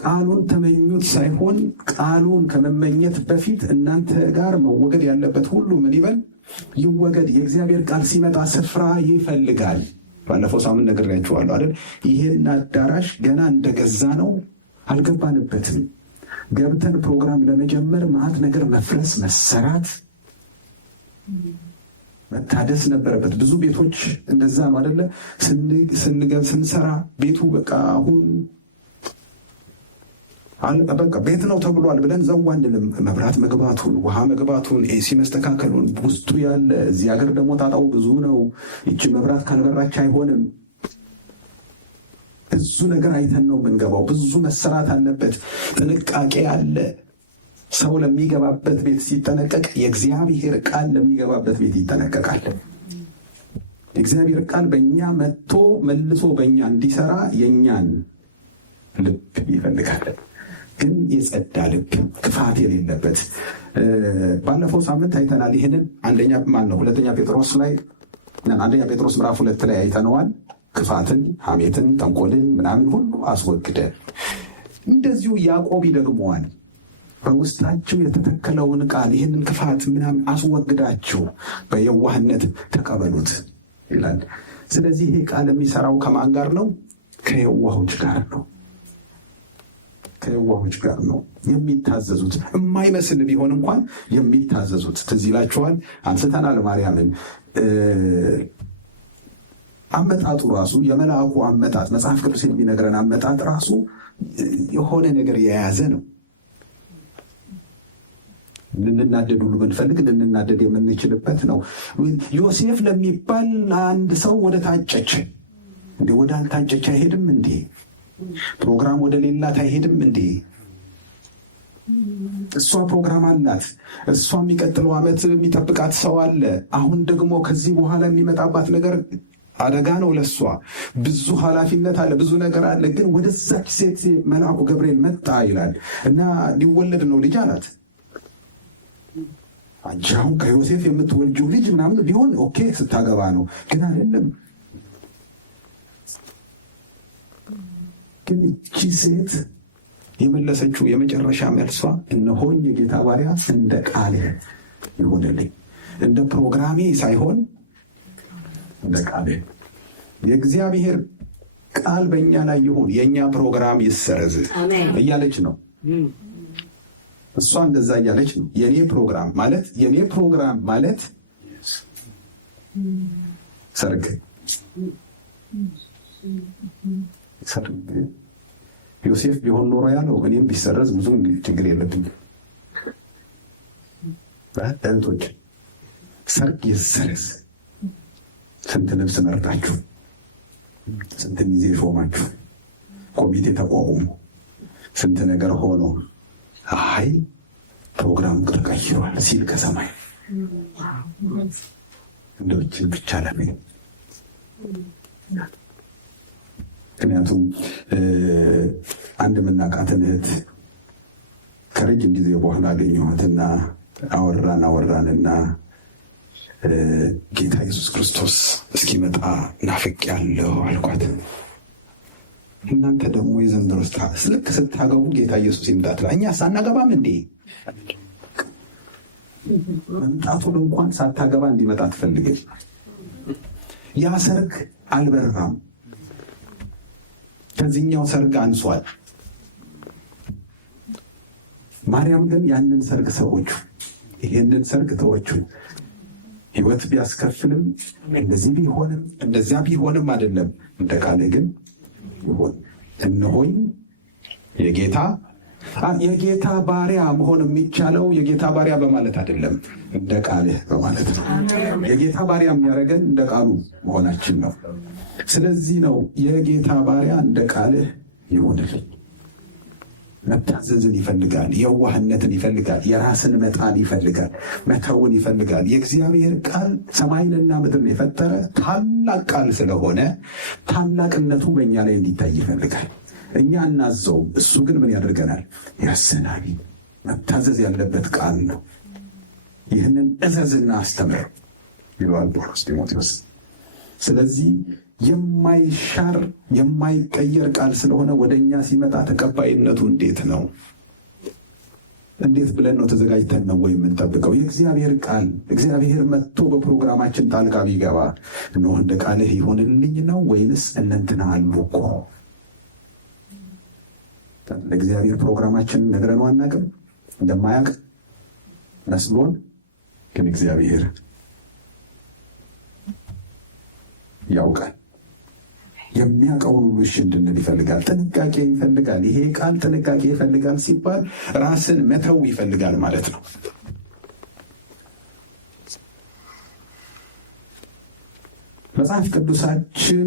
ቃሉን ተመኙት ሳይሆን ቃሉን ከመመኘት በፊት እናንተ ጋር መወገድ ያለበት ሁሉ ምን ይበል? ይወገድ። የእግዚአብሔር ቃል ሲመጣ ስፍራ ይፈልጋል። ባለፈው ሳምንት ነግሬያችኋለሁ አይደል? ይሄን አዳራሽ ገና እንደገዛ ነው አልገባንበትም። ገብተን ፕሮግራም ለመጀመር ማዕት ነገር መፍረስ፣ መሰራት፣ መታደስ ነበረበት። ብዙ ቤቶች እንደዛ ነው አይደለ? ስንሰራ ቤቱ በቃ አሁን በቃ ቤት ነው ተብሏል ብለን ዘው አንልም። መብራት መግባቱን፣ ውሃ መግባቱን፣ ኤሲ መስተካከሉን ውስጡ ያለ እዚህ ሀገር ደግሞ ጣጣው ብዙ ነው። ይቺ መብራት ካልበራች አይሆንም። ብዙ ነገር አይተን ነው የምንገባው። ብዙ መሰራት አለበት። ጥንቃቄ አለ። ሰው ለሚገባበት ቤት ሲጠነቀቅ የእግዚአብሔር ቃል ለሚገባበት ቤት ይጠነቀቃል። የእግዚአብሔር ቃል በእኛ መጥቶ መልሶ በእኛ እንዲሰራ የእኛን ልብ ይፈልጋል። ግን የጸዳ ልብ፣ ክፋት የሌለበት። ባለፈው ሳምንት አይተናል። ይህንን ሁለተኛ ጴጥሮስ ምዕራፍ 2 ላይ አይተነዋል። ክፋትን፣ ሐሜትን፣ ተንኮልን ምናምን ሁሉ አስወግደ። እንደዚሁ ያዕቆብ ይደግመዋል። በውስጣችሁ የተተከለውን ቃል ይህንን ክፋት ምናምን አስወግዳችሁ በየዋህነት ተቀበሉት ይላል። ስለዚህ ይሄ ቃል የሚሰራው ከማን ጋር ነው? ከየዋሆች ጋር ነው። ከየዋሆች ጋር ነው የሚታዘዙት። የማይመስል ቢሆን እንኳን የሚታዘዙት። ትዝ ይላችኋል፣ አንስተናል ማርያምን። አመጣጡ ራሱ የመልአኩ አመጣጥ መጽሐፍ ቅዱስ የሚነግረን አመጣጥ ራሱ የሆነ ነገር የያዘ ነው። ልንናደድ ሁሉ ብንፈልግ ልንናደድ የምንችልበት ነው። ዮሴፍ ለሚባል አንድ ሰው ወደ ታጨች እንዴ? ወደ አልታጨች አይሄድም እንዴ? ፕሮግራም ወደ ሌላት አይሄድም እንዴ? እሷ ፕሮግራም አላት። እሷ የሚቀጥለው ዓመት የሚጠብቃት ሰው አለ። አሁን ደግሞ ከዚህ በኋላ የሚመጣባት ነገር አደጋ ነው። ለሷ ብዙ ኃላፊነት አለ፣ ብዙ ነገር አለ። ግን ወደዛች ሴት መልአኩ ገብርኤል መጣ ይላል እና ሊወለድ ነው ልጅ አላት። አንቺ አሁን ከዮሴፍ የምትወልጂው ልጅ ምናምን ቢሆን ኦኬ፣ ስታገባ ነው። ግን አይደለም። ግን እቺ ሴት የመለሰችው የመጨረሻ መልሷ እነሆኝ የጌታ ባሪያ እንደ ቃል ይሆንልኝ፣ እንደ ፕሮግራሜ ሳይሆን እንደ ቃል። የእግዚአብሔር ቃል በእኛ ላይ ይሁን፣ የእኛ ፕሮግራም ይሰረዝ እያለች ነው። እሷ እንደዛ እያለች ነው። የኔ ፕሮግራም ማለት ሰርግ ዮሴፍ ቢሆን ኖሮ ያለው እኔም ቢሰረዝ ብዙም ችግር የለብኝም። እህቶች ሰርግ ይሰረዝ። ስንት ልብስ መርጣችሁ፣ ስንት ጊዜ ሾማችሁ፣ ኮሚቴ ተቋቁሞ ስንት ነገር ሆኖ አይ ፕሮግራም ተቀይሯል ሲል ከሰማይ እንደውችን ብቻ ለምን? ምክንያቱም አንድ የምናውቃትን እህት ከረጅም ጊዜ በኋላ አገኘኋትና አወራንና ጌታ ኢየሱስ ክርስቶስ እስኪመጣ ናፍቄያለሁ አልኳት። እናንተ ደግሞ የዘንድሮ ልክ ስታገቡ ጌታ ኢየሱስ ይምጣት፣ እኛስ አናገባም እንዴ? መምጣቱን እንኳን ሳታገባ እንዲመጣ ትፈልገች። ያ ሰርግ አልበራም፣ ከዚህኛው ሰርግ አንሷል። ማርያም ግን ያንን ሰርግ ሰዎቹ ይሄንን ሰርግ ተወቹ። ሕይወት ቢያስከፍልም እንደዚህ ቢሆንም እንደዚያ ቢሆንም አይደለም፣ እንደ ቃል ግን ይሆን። እነሆኝ የጌታ ባሪያ መሆን የሚቻለው የጌታ ባሪያ በማለት አይደለም፣ እንደ ቃልህ በማለት ነው። የጌታ ባሪያ የሚያደርገን እንደ ቃሉ መሆናችን ነው። ስለዚህ ነው የጌታ ባሪያ እንደ ቃልህ ይሆንልኝ። መታዘዝን ይፈልጋል፣ የዋህነትን ይፈልጋል፣ የራስን መጣል ይፈልጋል፣ መተውን ይፈልጋል። የእግዚአብሔር ቃል ሰማይንና ምድርን የፈጠረ ታላቅ ቃል ስለሆነ ታላቅነቱ በእኛ ላይ እንዲታይ ይፈልጋል። እኛ እናዘው፣ እሱ ግን ምን ያደርገናል? ያሰናል። መታዘዝ ያለበት ቃል ነው። ይህንን እዘዝና አስተምር። ይለዋል ጳውሎስ ጢሞቴዎስ። ስለዚህ የማይሻር የማይቀየር ቃል ስለሆነ ወደኛ ሲመጣ ተቀባይነቱ እንዴት ነው? እንዴት ብለን ነው ተዘጋጅተን ነው ወይ የምንጠብቀው? የእግዚአብሔር ቃል እግዚአብሔር መጥቶ በፕሮግራማችን ጣልቃ ቢገባ ነው እንደ ቃልህ ይሆንልኝ ነው ወይንስ እንንትና አሉ እኮ ለእግዚአብሔር ፕሮግራማችንን ነግረነው አናውቅም? እንደማያውቅ መስሎን፣ ግን እግዚአብሔር ያውቃል። የሚያውቀውን ሁሉ እሺ እንድንል ይፈልጋል። ጥንቃቄ ይፈልጋል። ይሄ ቃል ጥንቃቄ ይፈልጋል ሲባል ራስን መተው ይፈልጋል ማለት ነው። መጽሐፍ ቅዱሳችን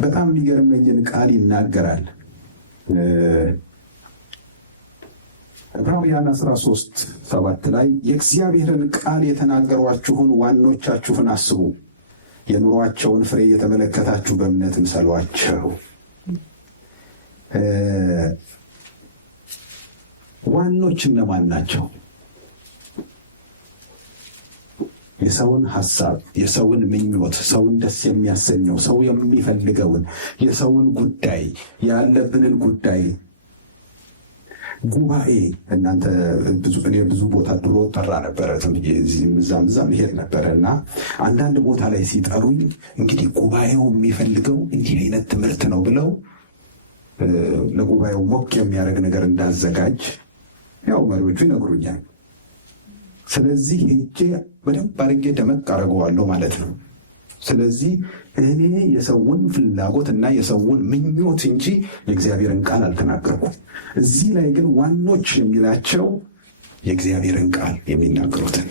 በጣም የሚገርመኝን ቃል ይናገራል። ዕብራውያን 13:7 ላይ የእግዚአብሔርን ቃል የተናገሯችሁን ዋኖቻችሁን አስቡ፣ የኑሯቸውን ፍሬ እየተመለከታችሁ በእምነት ምሰሏቸው። ዋኖች እነማን ናቸው? የሰውን ሐሳብ፣ የሰውን ምኞት፣ ሰውን ደስ የሚያሰኘው፣ ሰው የሚፈልገውን፣ የሰውን ጉዳይ፣ ያለብንን ጉዳይ ጉባኤ እናንተ እኔ ብዙ ቦታ ድሮ ጠራ ነበረ እዛም ይሄድ ነበረ እና አንዳንድ ቦታ ላይ ሲጠሩኝ እንግዲህ ጉባኤው የሚፈልገው እንዲህ አይነት ትምህርት ነው ብለው ለጉባኤው ሞቅ የሚያደርግ ነገር እንዳዘጋጅ ያው መሪዎቹ ይነግሩኛል። ስለዚህ ሄጄ በደንብ አድርጌ ደመቅ አደርገዋለሁ ማለት ነው። ስለዚህ እኔ የሰውን ፍላጎት እና የሰውን ምኞት እንጂ የእግዚአብሔርን ቃል አልተናገርኩም። እዚህ ላይ ግን ዋኖች የሚላቸው የእግዚአብሔርን ቃል የሚናገሩትን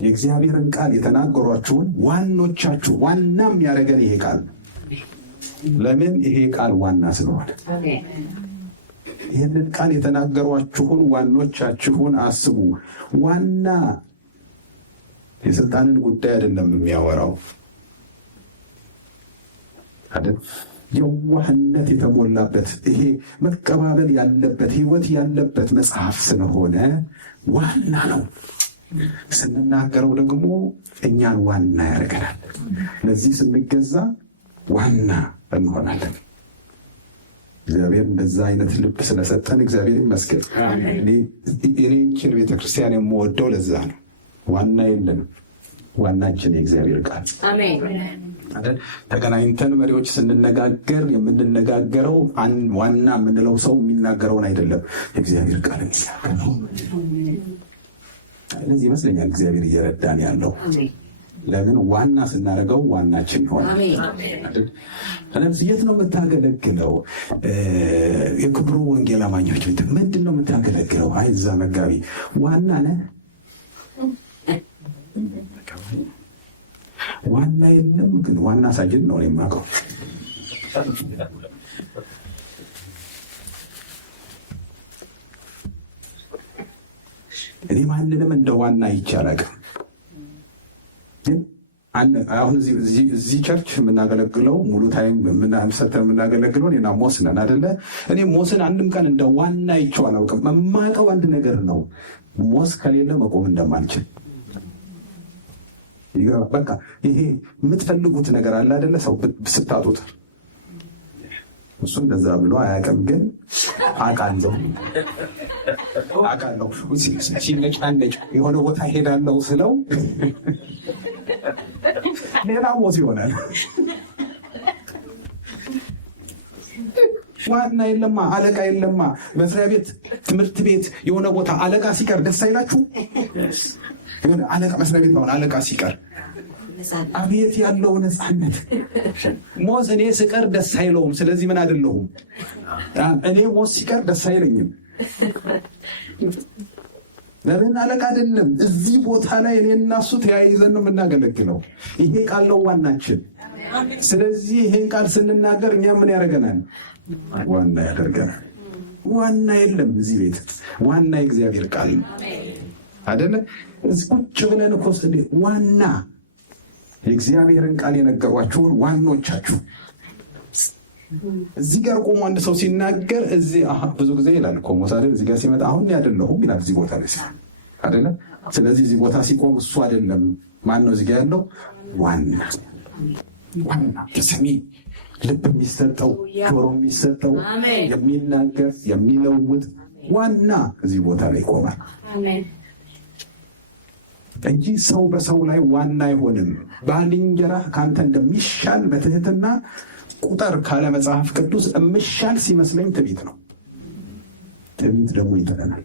የእግዚአብሔርን ቃል የተናገሯችሁን ዋኖቻችሁ። ዋና የሚያደርገን ይሄ ቃል ለምን? ይሄ ቃል ዋና ስለሆነ። ይህንን ቃል የተናገሯችሁን ዋኖቻችሁን አስቡ። ዋና የስልጣንን ጉዳይ አይደለም የሚያወራው አይደል? የዋህነት የተሞላበት ይሄ መቀባበል ያለበት ሕይወት ያለበት መጽሐፍ ስለሆነ ዋና ነው። ስንናገረው ደግሞ እኛን ዋና ያደርገናል። ለዚህ ስንገዛ ዋና እንሆናለን። እግዚአብሔር እንደዛ አይነት ልብ ስለሰጠን እግዚአብሔር ይመስገን። እኔ ይህችን ቤተክርስቲያን የምወደው ለዛ ነው። ዋና የለንም። ዋናችን የእግዚአብሔር ቃል። ተገናኝተን መሪዎች ስንነጋገር የምንነጋገረው ዋና የምንለው ሰው የሚናገረውን አይደለም፣ የእግዚአብሔር ቃል የሚናገረው። ስለዚህ ይመስለኛል እግዚአብሔር እየረዳን ያለው። ለምን ዋና ስናደርገው ዋናችን ይሆናል። የት ነው የምታገለግለው? የክብሩ ወንጌል አማኞች ቤት ምንድን ነው የምታገለግለው? አይ እዛ መጋቢ ዋና ነህ። ዋና የለም፣ ግን ዋና ሳጅን ነው የማውቀው። እኔ ማንንም እንደ ዋና ይቻላል። ግን አሁን እዚህ ቸርች የምናገለግለው ሙሉ ታይም ሰተን የምናገለግለው እኔና ሞስ ነን አይደለ? እኔ ሞስን አንድም ቀን እንደ ዋና ይቼው አላውቅም። የማውቀው አንድ ነገር ነው፣ ሞስ ከሌለ መቆም እንደማልችል። በቃ ይሄ የምትፈልጉት ነገር አለ አይደለ? ሰው ስታጡት እሱ እንደዛ ብሎ አያውቅም፣ ግን አውቃለሁ ሲነጫነጭ የሆነ ቦታ ሄዳለሁ ስለው ሌላ ሞት ይሆናል። ዋና የለማ፣ አለቃ የለማ። መስሪያ ቤት፣ ትምህርት ቤት፣ የሆነ ቦታ አለቃ ሲቀር ደስ አይላችሁ? የሆነ አለቃ መስሪያ ቤት አሁን አለቃ ሲቀር አቤት ያለው ነፃነት። ሞት እኔ ስቀር ደስ አይለውም። ስለዚህ ምን አይደለሁም እኔ ሞት ሲቀር ደስ አይለኝም። ለምን? አለቃ አይደለም። እዚህ ቦታ ላይ እኔ እና እሱ ተያይዘን ነው የምናገለግለው። ይሄ ቃል ነው ዋናችን። ስለዚህ ይሄን ቃል ስንናገር እኛ ምን ያደርገናል? ዋና ያደርገናል። ዋና የለም እዚህ ቤት። ዋና የእግዚአብሔር ቃል ነው አይደለ? እዚህ ቁጭ ብለን እኮ ዋና የእግዚአብሔርን ቃል የነገሯችሁን ዋኖቻችሁ። እዚህ ጋር ቆሞ አንድ ሰው ሲናገር እዚህ ብዙ ጊዜ ይላል እኮ ሞሳሌ እዚህ ጋር ሲመጣ አሁን አይደለሁም ይላል። እዚህ ቦታ ላይ አይደለ? ስለዚህ እዚህ ቦታ ሲቆም እሱ አይደለም። ማን ነው እዚህ ጋር ያለው? ዋና ተሰሚ፣ ልብ የሚሰጠው፣ ጆሮ የሚሰጠው፣ የሚናገር የሚለውጥ ዋና እዚህ ቦታ ላይ ይቆማል እንጂ ሰው በሰው ላይ ዋና አይሆንም። ባልንጀራህ ከአንተ እንደሚሻል በትህትና ቁጥር ካለ መጽሐፍ ቅዱስ እምሻል ሲመስለኝ ትዕቢት ነው። ትዕቢት ደግሞ ይጥለናል።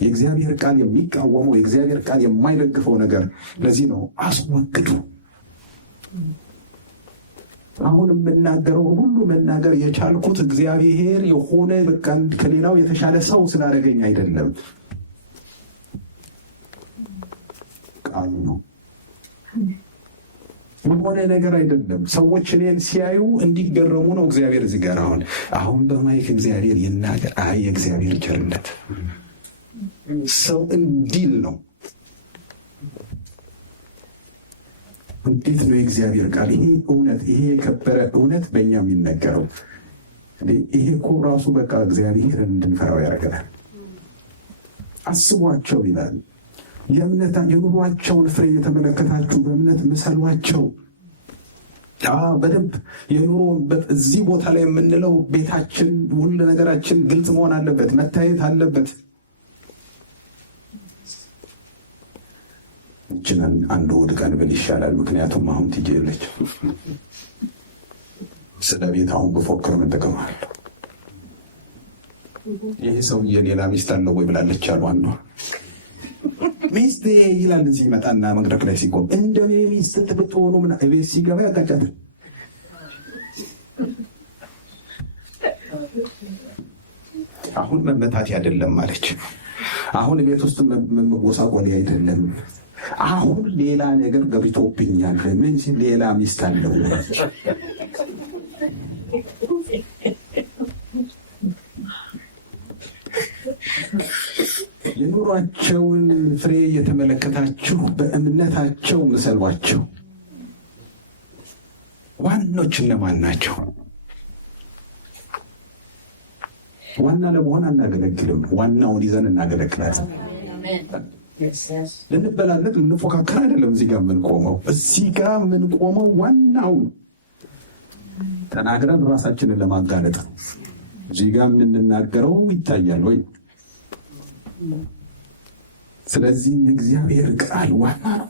የእግዚአብሔር ቃል የሚቃወመው የእግዚአብሔር ቃል የማይደግፈው ነገር ለዚህ ነው አስወግዱ። አሁን የምናገረው ሁሉ መናገር የቻልኩት እግዚአብሔር የሆነ በቃ ከሌላው የተሻለ ሰው ስላደረገኝ አይደለም፣ ቃሉ ነው። የሆነ ነገር አይደለም። ሰዎች እኔን ሲያዩ እንዲገረሙ ነው። እግዚአብሔር እዚህ ጋር አሁን በማይክ እግዚአብሔር ይናገር። አይ የእግዚአብሔር ቸርነት ሰው እንዲል ነው። እንዴት ነው የእግዚአብሔር ቃል ይሄ እውነት፣ ይሄ የከበረ እውነት በእኛ የሚነገረው? ይሄ እኮ ራሱ በቃ እግዚአብሔርን እንድንፈራው ያደርገናል። አስቧቸው ይላል። የኑሯቸውን ፍሬ የተመለከታችሁ በእምነት ምሰሏቸው። በደንብ የኑሮውን እዚህ ቦታ ላይ የምንለው ቤታችን፣ ሁሉ ነገራችን ግልጽ መሆን አለበት፣ መታየት አለበት። እችንን አንድ እሑድ ቀን ብል ይሻላል። ምክንያቱም አሁን ትጄ የለች። ስለ ቤት አሁን ብፎክር ምን ጥቅም አለው? ይህ ሰውዬ ሌላ ሚስት አለው ወይ ብላለች አሉ አንዷ። ሚስቴ ይላል እዚህ ይመጣና መድረክ ላይ ሲቆም እንደ ሚስት ብትሆኑ ምን ቤት ሲገባ ያጋጫል። አሁን መመታት አይደለም ማለች። አሁን ቤት ውስጥ መጎሳቆል አይደለም። አሁን ሌላ ነገር ገብቶብኛል። ምን ሲል ሌላ ሚስት አለው። የኑሯቸውን ፍሬ የተመለከታችሁ በእምነታቸው ምሰሏቸው። ዋኖች እነማን ናቸው? ዋና ለመሆን አናገለግልም። ዋናውን ይዘን እናገለግላለን። ልንበላለጥ ልንፎካከር አይደለም። እዚህ ጋር የምንቆመው ዋናው ተናግረን ራሳችንን ለማጋለጥ እዚህ ጋር የምንናገረው ይታያል ወይ? ስለዚህ የእግዚአብሔር ቃል ዋና ነው፣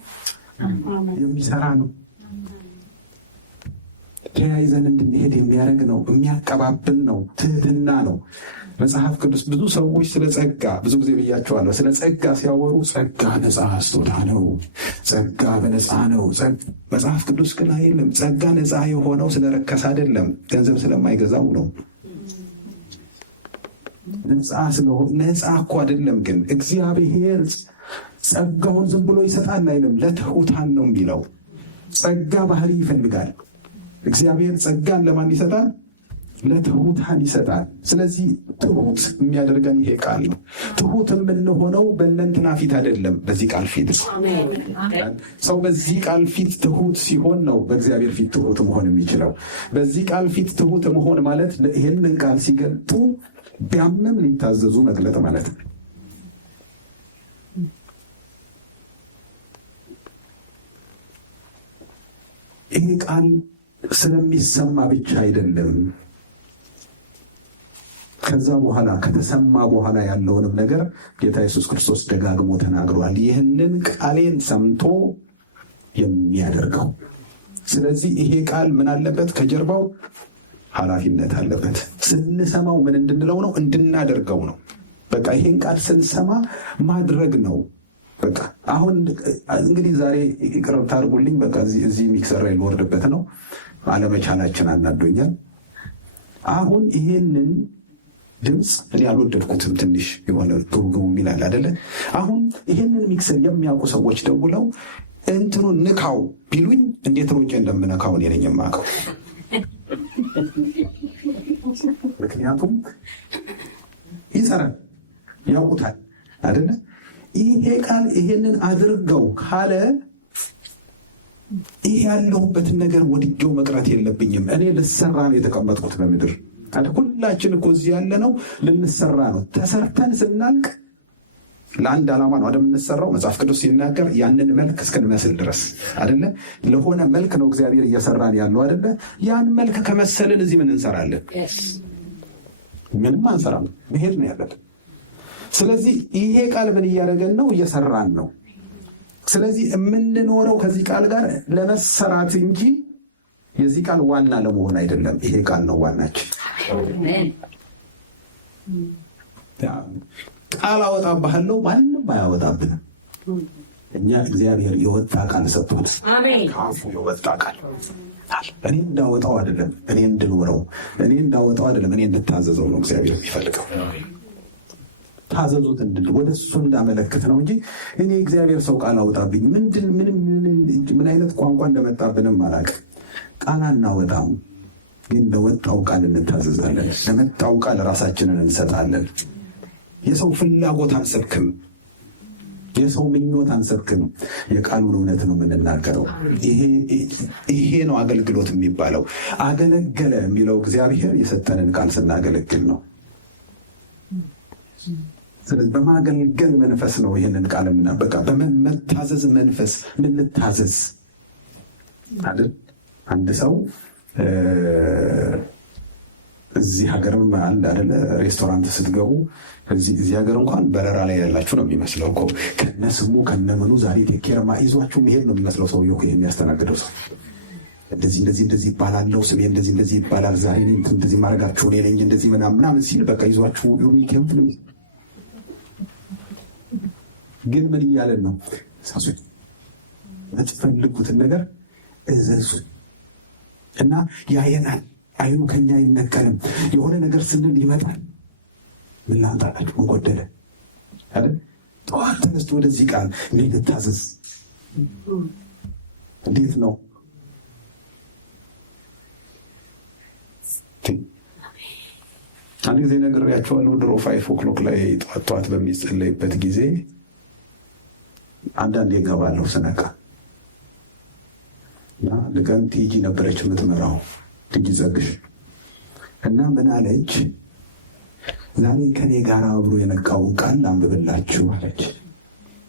የሚሰራ ነው፣ ተያይዘን እንድንሄድ የሚያደርግ ነው፣ የሚያቀባብል ነው፣ ትህትና ነው። መጽሐፍ ቅዱስ ብዙ ሰዎች ስለ ጸጋ ብዙ ጊዜ ብያቸዋለሁ። ስለ ጸጋ ሲያወሩ ጸጋ ነፃ ስጦታ ነው፣ ጸጋ በነፃ ነው። መጽሐፍ ቅዱስ ግን አይልም። ጸጋ ነፃ የሆነው ስለረከስ አይደለም፣ ገንዘብ ስለማይገዛው ነው። ነፃ እኮ አይደለም። ግን እግዚአብሔር ጸጋውን ዝም ብሎ ይሰጣል አይልም፣ ለትሑታን ነው የሚለው። ጸጋ ባህሪ ይፈልጋል። እግዚአብሔር ጸጋን ለማን ይሰጣል? ለትሑታን ይሰጣል። ስለዚህ ትሑት የሚያደርገን ይሄ ቃል ነው። ትሑት የምንሆነው በእነንትና ፊት አይደለም፣ በዚህ ቃል ፊት። ሰው በዚህ ቃል ፊት ትሑት ሲሆን ነው በእግዚአብሔር ፊት ትሑት መሆን የሚችለው። በዚህ ቃል ፊት ትሑት መሆን ማለት ይህንን ቃል ሲገልጡ ቢያምንም ሊታዘዙ መግለጥ ማለት ነው። ይሄ ቃል ስለሚሰማ ብቻ አይደለም። ከዛ በኋላ ከተሰማ በኋላ ያለውንም ነገር ጌታ ኢየሱስ ክርስቶስ ደጋግሞ ተናግሯል። ይህንን ቃሌን ሰምቶ የሚያደርገው። ስለዚህ ይሄ ቃል ምን አለበት? ከጀርባው ኃላፊነት አለበት። ስንሰማው ምን እንድንለው ነው? እንድናደርገው ነው። በቃ ይሄን ቃል ስንሰማ ማድረግ ነው። በቃ አሁን እንግዲህ ዛሬ ይቅርታ አድርጉልኝ። በቃ እዚህ ሚክሰር ላይ ልወርድበት ነው። አለመቻላችን አናዶኛል። አሁን ይሄንን ድምፅ እኔ አልወደድኩትም። ትንሽ የሆነ ግቡ ይላል አይደለ? አሁን ይሄንን ሚክሰር የሚያውቁ ሰዎች ደውለው እንትኑ ንካው ቢሉኝ እንዴት ሮጬ እንደምነካው እኔ ነኝ የማውቀው። ምክንያቱም ይሰራል፣ ያውቁታል አይደለ? ይሄ ቃል ይሄንን አድርገው ካለ ይሄ ያለሁበትን ነገር ወድጄው መቅረት የለብኝም። እኔ ልሰራ ነው የተቀመጥኩት በምድር። ሁላችን እኮ እዚህ ያለ ነው ልንሰራ ነው። ተሰርተን ስናልቅ ለአንድ ዓላማ ነው አይደል የምንሰራው። መጽሐፍ ቅዱስ ሲናገር ያንን መልክ እስክንመስል ድረስ አይደለ? ለሆነ መልክ ነው እግዚአብሔር እየሰራን ያለው አይደለ? ያን መልክ ከመሰልን እዚህ ምን እንሰራለን? ምንም አንሰራም። መሄድ ነው ያለን። ስለዚህ ይሄ ቃል ምን እያደረገን ነው? እየሰራን ነው። ስለዚህ የምንኖረው ከዚህ ቃል ጋር ለመሰራት እንጂ የዚህ ቃል ዋና ለመሆን አይደለም። ይሄ ቃል ነው ዋናችን። ቃል አወጣብሃለሁ፣ ማንም አያወጣብንም። እኛ እግዚአብሔር የወጣ ቃል ሰጥቷል። ከአፉ የወጣ ቃል እኔ እንዳወጣው አይደለም፣ እኔ እንድኖረው፣ እኔ እንዳወጣው አይደለም፣ እኔ እንድታዘዘው ነው እግዚአብሔር የሚፈልገው። ታዘዙት እንድል ወደ እሱ እንዳመለክት ነው እንጂ እኔ እግዚአብሔር ሰው ቃል አውጣብኝ ምን አይነት ቋንቋ እንደመጣብንም አላውቅም። ቃል አናወጣም፣ ግን ለወጣው ቃል እንታዘዛለን። ለመጣው ቃል ራሳችንን እንሰጣለን። የሰው ፍላጎት አንሰብክም፣ የሰው ምኞት አንሰብክም። የቃሉን እውነት ነው የምንናገረው። ይሄ ነው አገልግሎት የሚባለው። አገለገለ የሚለው እግዚአብሔር የሰጠንን ቃል ስናገለግል ነው። ስለዚህ በማገልገል መንፈስ ነው ይህንን ቃል በቃ በመታዘዝ መንፈስ ምንታዘዝ አይደል? አንድ ሰው እዚህ ሀገርም አለ አይደለ? ሬስቶራንት ስትገቡ እዚህ ሀገር እንኳን በረራ ላይ ያላችሁ ነው የሚመስለው እኮ ከነስሙ ከነምኑ ዛሬ ቴኬርማ ይዟችሁ መሄድ ነው የሚመስለው። ሰውየው የሚያስተናግደው ሰው እንደዚህ ይባላለው፣ ስሜ እንደዚህ ይባላል፣ ዛሬ እንደዚህ ማድረጋችሁ እኔ ነኝ እንደዚህ ምናምን ሲል በቃ ይዟችሁ የሚከምት ነው። ግን ምን እያለን ነው? ሳሱ የምትፈልጉትን ነገር እዘዙ እና ያየናል። አይኑ ከኛ አይነቀልም። የሆነ ነገር ስንል ይመጣል። ምን ላምጣላችሁ? ምን ጎደለ አይደል? ጠዋት ተነስቶ ወደዚህ ቃል እንዴት ልታዘዝ? እንዴት ነው? አንድ ጊዜ ነግሬያቸዋለሁ። ድሮ 5 o'clock ላይ ጠዋት በሚጸለይበት ጊዜ አንዳንዴ እገባለሁ ስነቃ እና ልቀን ቲጂ ነበረች የምትመራው ቲጂ ዘግሽ እና ምን አለች? ዛሬ ከኔ ጋር አብሮ የነቃውን ቃል አንብብላችሁ አለች።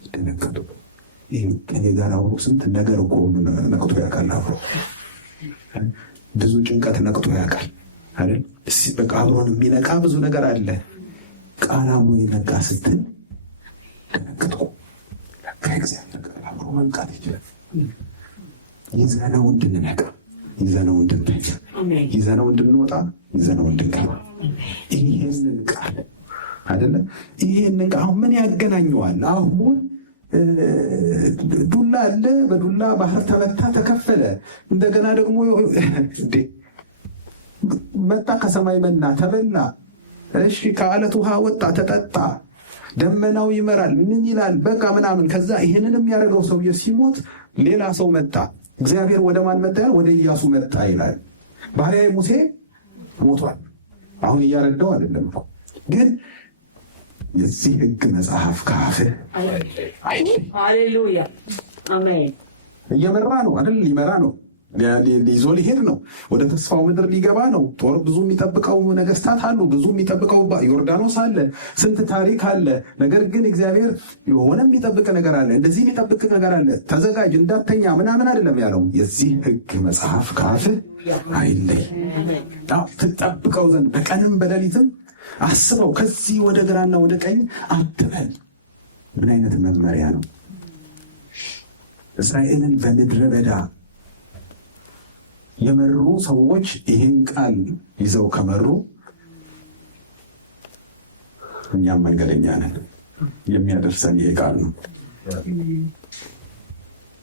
ደነገጡ። ከኔ ጋር አብሮ ስንት ነገር እኮ ነቅቶ ያውቃል። አብሮ ብዙ ጭንቀት ነቅቶ ያውቃል አይደል? በቃ አብሮን የሚነቃ ብዙ ነገር አለ። ቃል አብሮ የነቃ ስትል ደነገጡ። ከእግዚአብሔር ጋር አብሮ መንቃት ይችላል። ይዘነው እንድንነቃ፣ ይዘነው እንድንተኛ፣ ይዘነው እንድንወጣ፣ ይዘነው እንድንገባ ይህንን ቃል አይደለ? ይህንን ቃል አሁን ምን ያገናኘዋል? አሁን ዱላ አለ፣ በዱላ ባህር ተመታ፣ ተከፈለ። እንደገና ደግሞ መጣ ከሰማይ መና ተበላ። እሺ ከአለት ውሃ ወጣ ተጠጣ። ደመናው ይመራል ምን ይላል በቃ ምናምን። ከዛ ይህንን የሚያደርገው ሰውዬ ሲሞት ሌላ ሰው መጣ። እግዚአብሔር ወደ ማን መጣ? ወደ ኢያሱ መጣ ይላል። ባሪያዬ ሙሴ ሞቷል። አሁን እያረዳው አይደለም እኮ ግን የዚህ ሕግ መጽሐፍ ካፍህ ሃሌሉያ አሜን እየመራ ነው አይደል? ሊመራ ነው፣ ይዞ ሊሄድ ነው፣ ወደ ተስፋው ምድር ሊገባ ነው። ጦር ብዙ የሚጠብቀው ነገስታት አሉ፣ ብዙ የሚጠብቀው ዮርዳኖስ አለ፣ ስንት ታሪክ አለ። ነገር ግን እግዚአብሔር የሆነ የሚጠብቅ ነገር አለ፣ እንደዚህ የሚጠብቅ ነገር አለ፣ ተዘጋጅ እንዳተኛ ምናምን አይደለም ያለው። የዚህ ሕግ መጽሐፍ ካፍህ አይለይ፣ ትጠብቀው ዘንድ በቀንም በሌሊትም አስበው፣ ከዚህ ወደ ግራና ወደ ቀኝ አትበል። ምን አይነት መመሪያ ነው! እስራኤልን በምድረ በዳ የመሩ ሰዎች ይህን ቃል ይዘው ከመሩ እኛም መንገደኛ ነን። የሚያደርሰን ይሄ ቃል ነው።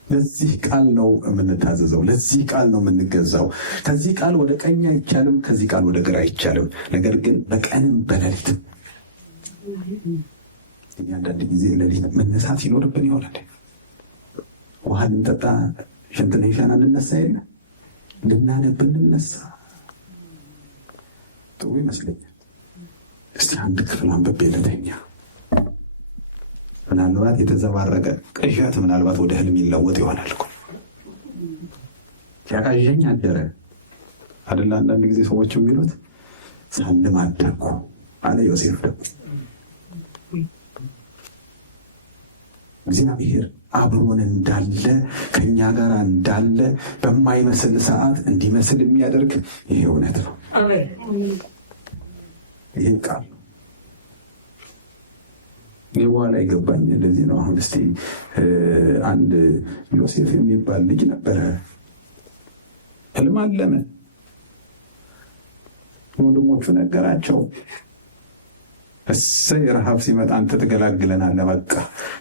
ለዚህ ቃል ነው የምንታዘዘው፣ ለዚህ ቃል ነው የምንገዛው። ከዚህ ቃል ወደ ቀኝ አይቻልም፣ ከዚህ ቃል ወደ ግራ አይቻልም። ነገር ግን በቀንም በሌሊትም አንዳንድ ጊዜ ሌሊት መነሳት ይኖርብን ይሆናል። ውሃ ልንጠጣ ሽንትን ሻና ልነሳ የለ ልናነብ እንነሳ ጥሩ ይመስለኛል። እስቲ አንድ ክፍል አንብቤ ልተኛ። ምናልባት የተዘባረቀ ቅዠት ምናልባት ወደ ህልም ይለወጥ ይሆናል እኮ። ሲያቃዠኝ አደረ አይደል? አንዳንድ ጊዜ ሰዎች የሚሉት ሳልም አደርኩ አለ ዮሴፍ። ደግሞ እግዚአብሔር አብሮን እንዳለ ከኛ ጋር እንዳለ በማይመስል ሰዓት እንዲመስል የሚያደርግ ይሄ እውነት ነው። ይህ ቃል እኔ በኋላ ይገባኝ። እንደዚህ ነው። አሁን እስቲ አንድ ዮሴፍ የሚባል ልጅ ነበረ። ህልም አለመ። ወንድሞቹ ነገራቸው። እሰይ ረሃብ ሲመጣ አንተ ትገላግለናለህ፣ በቃ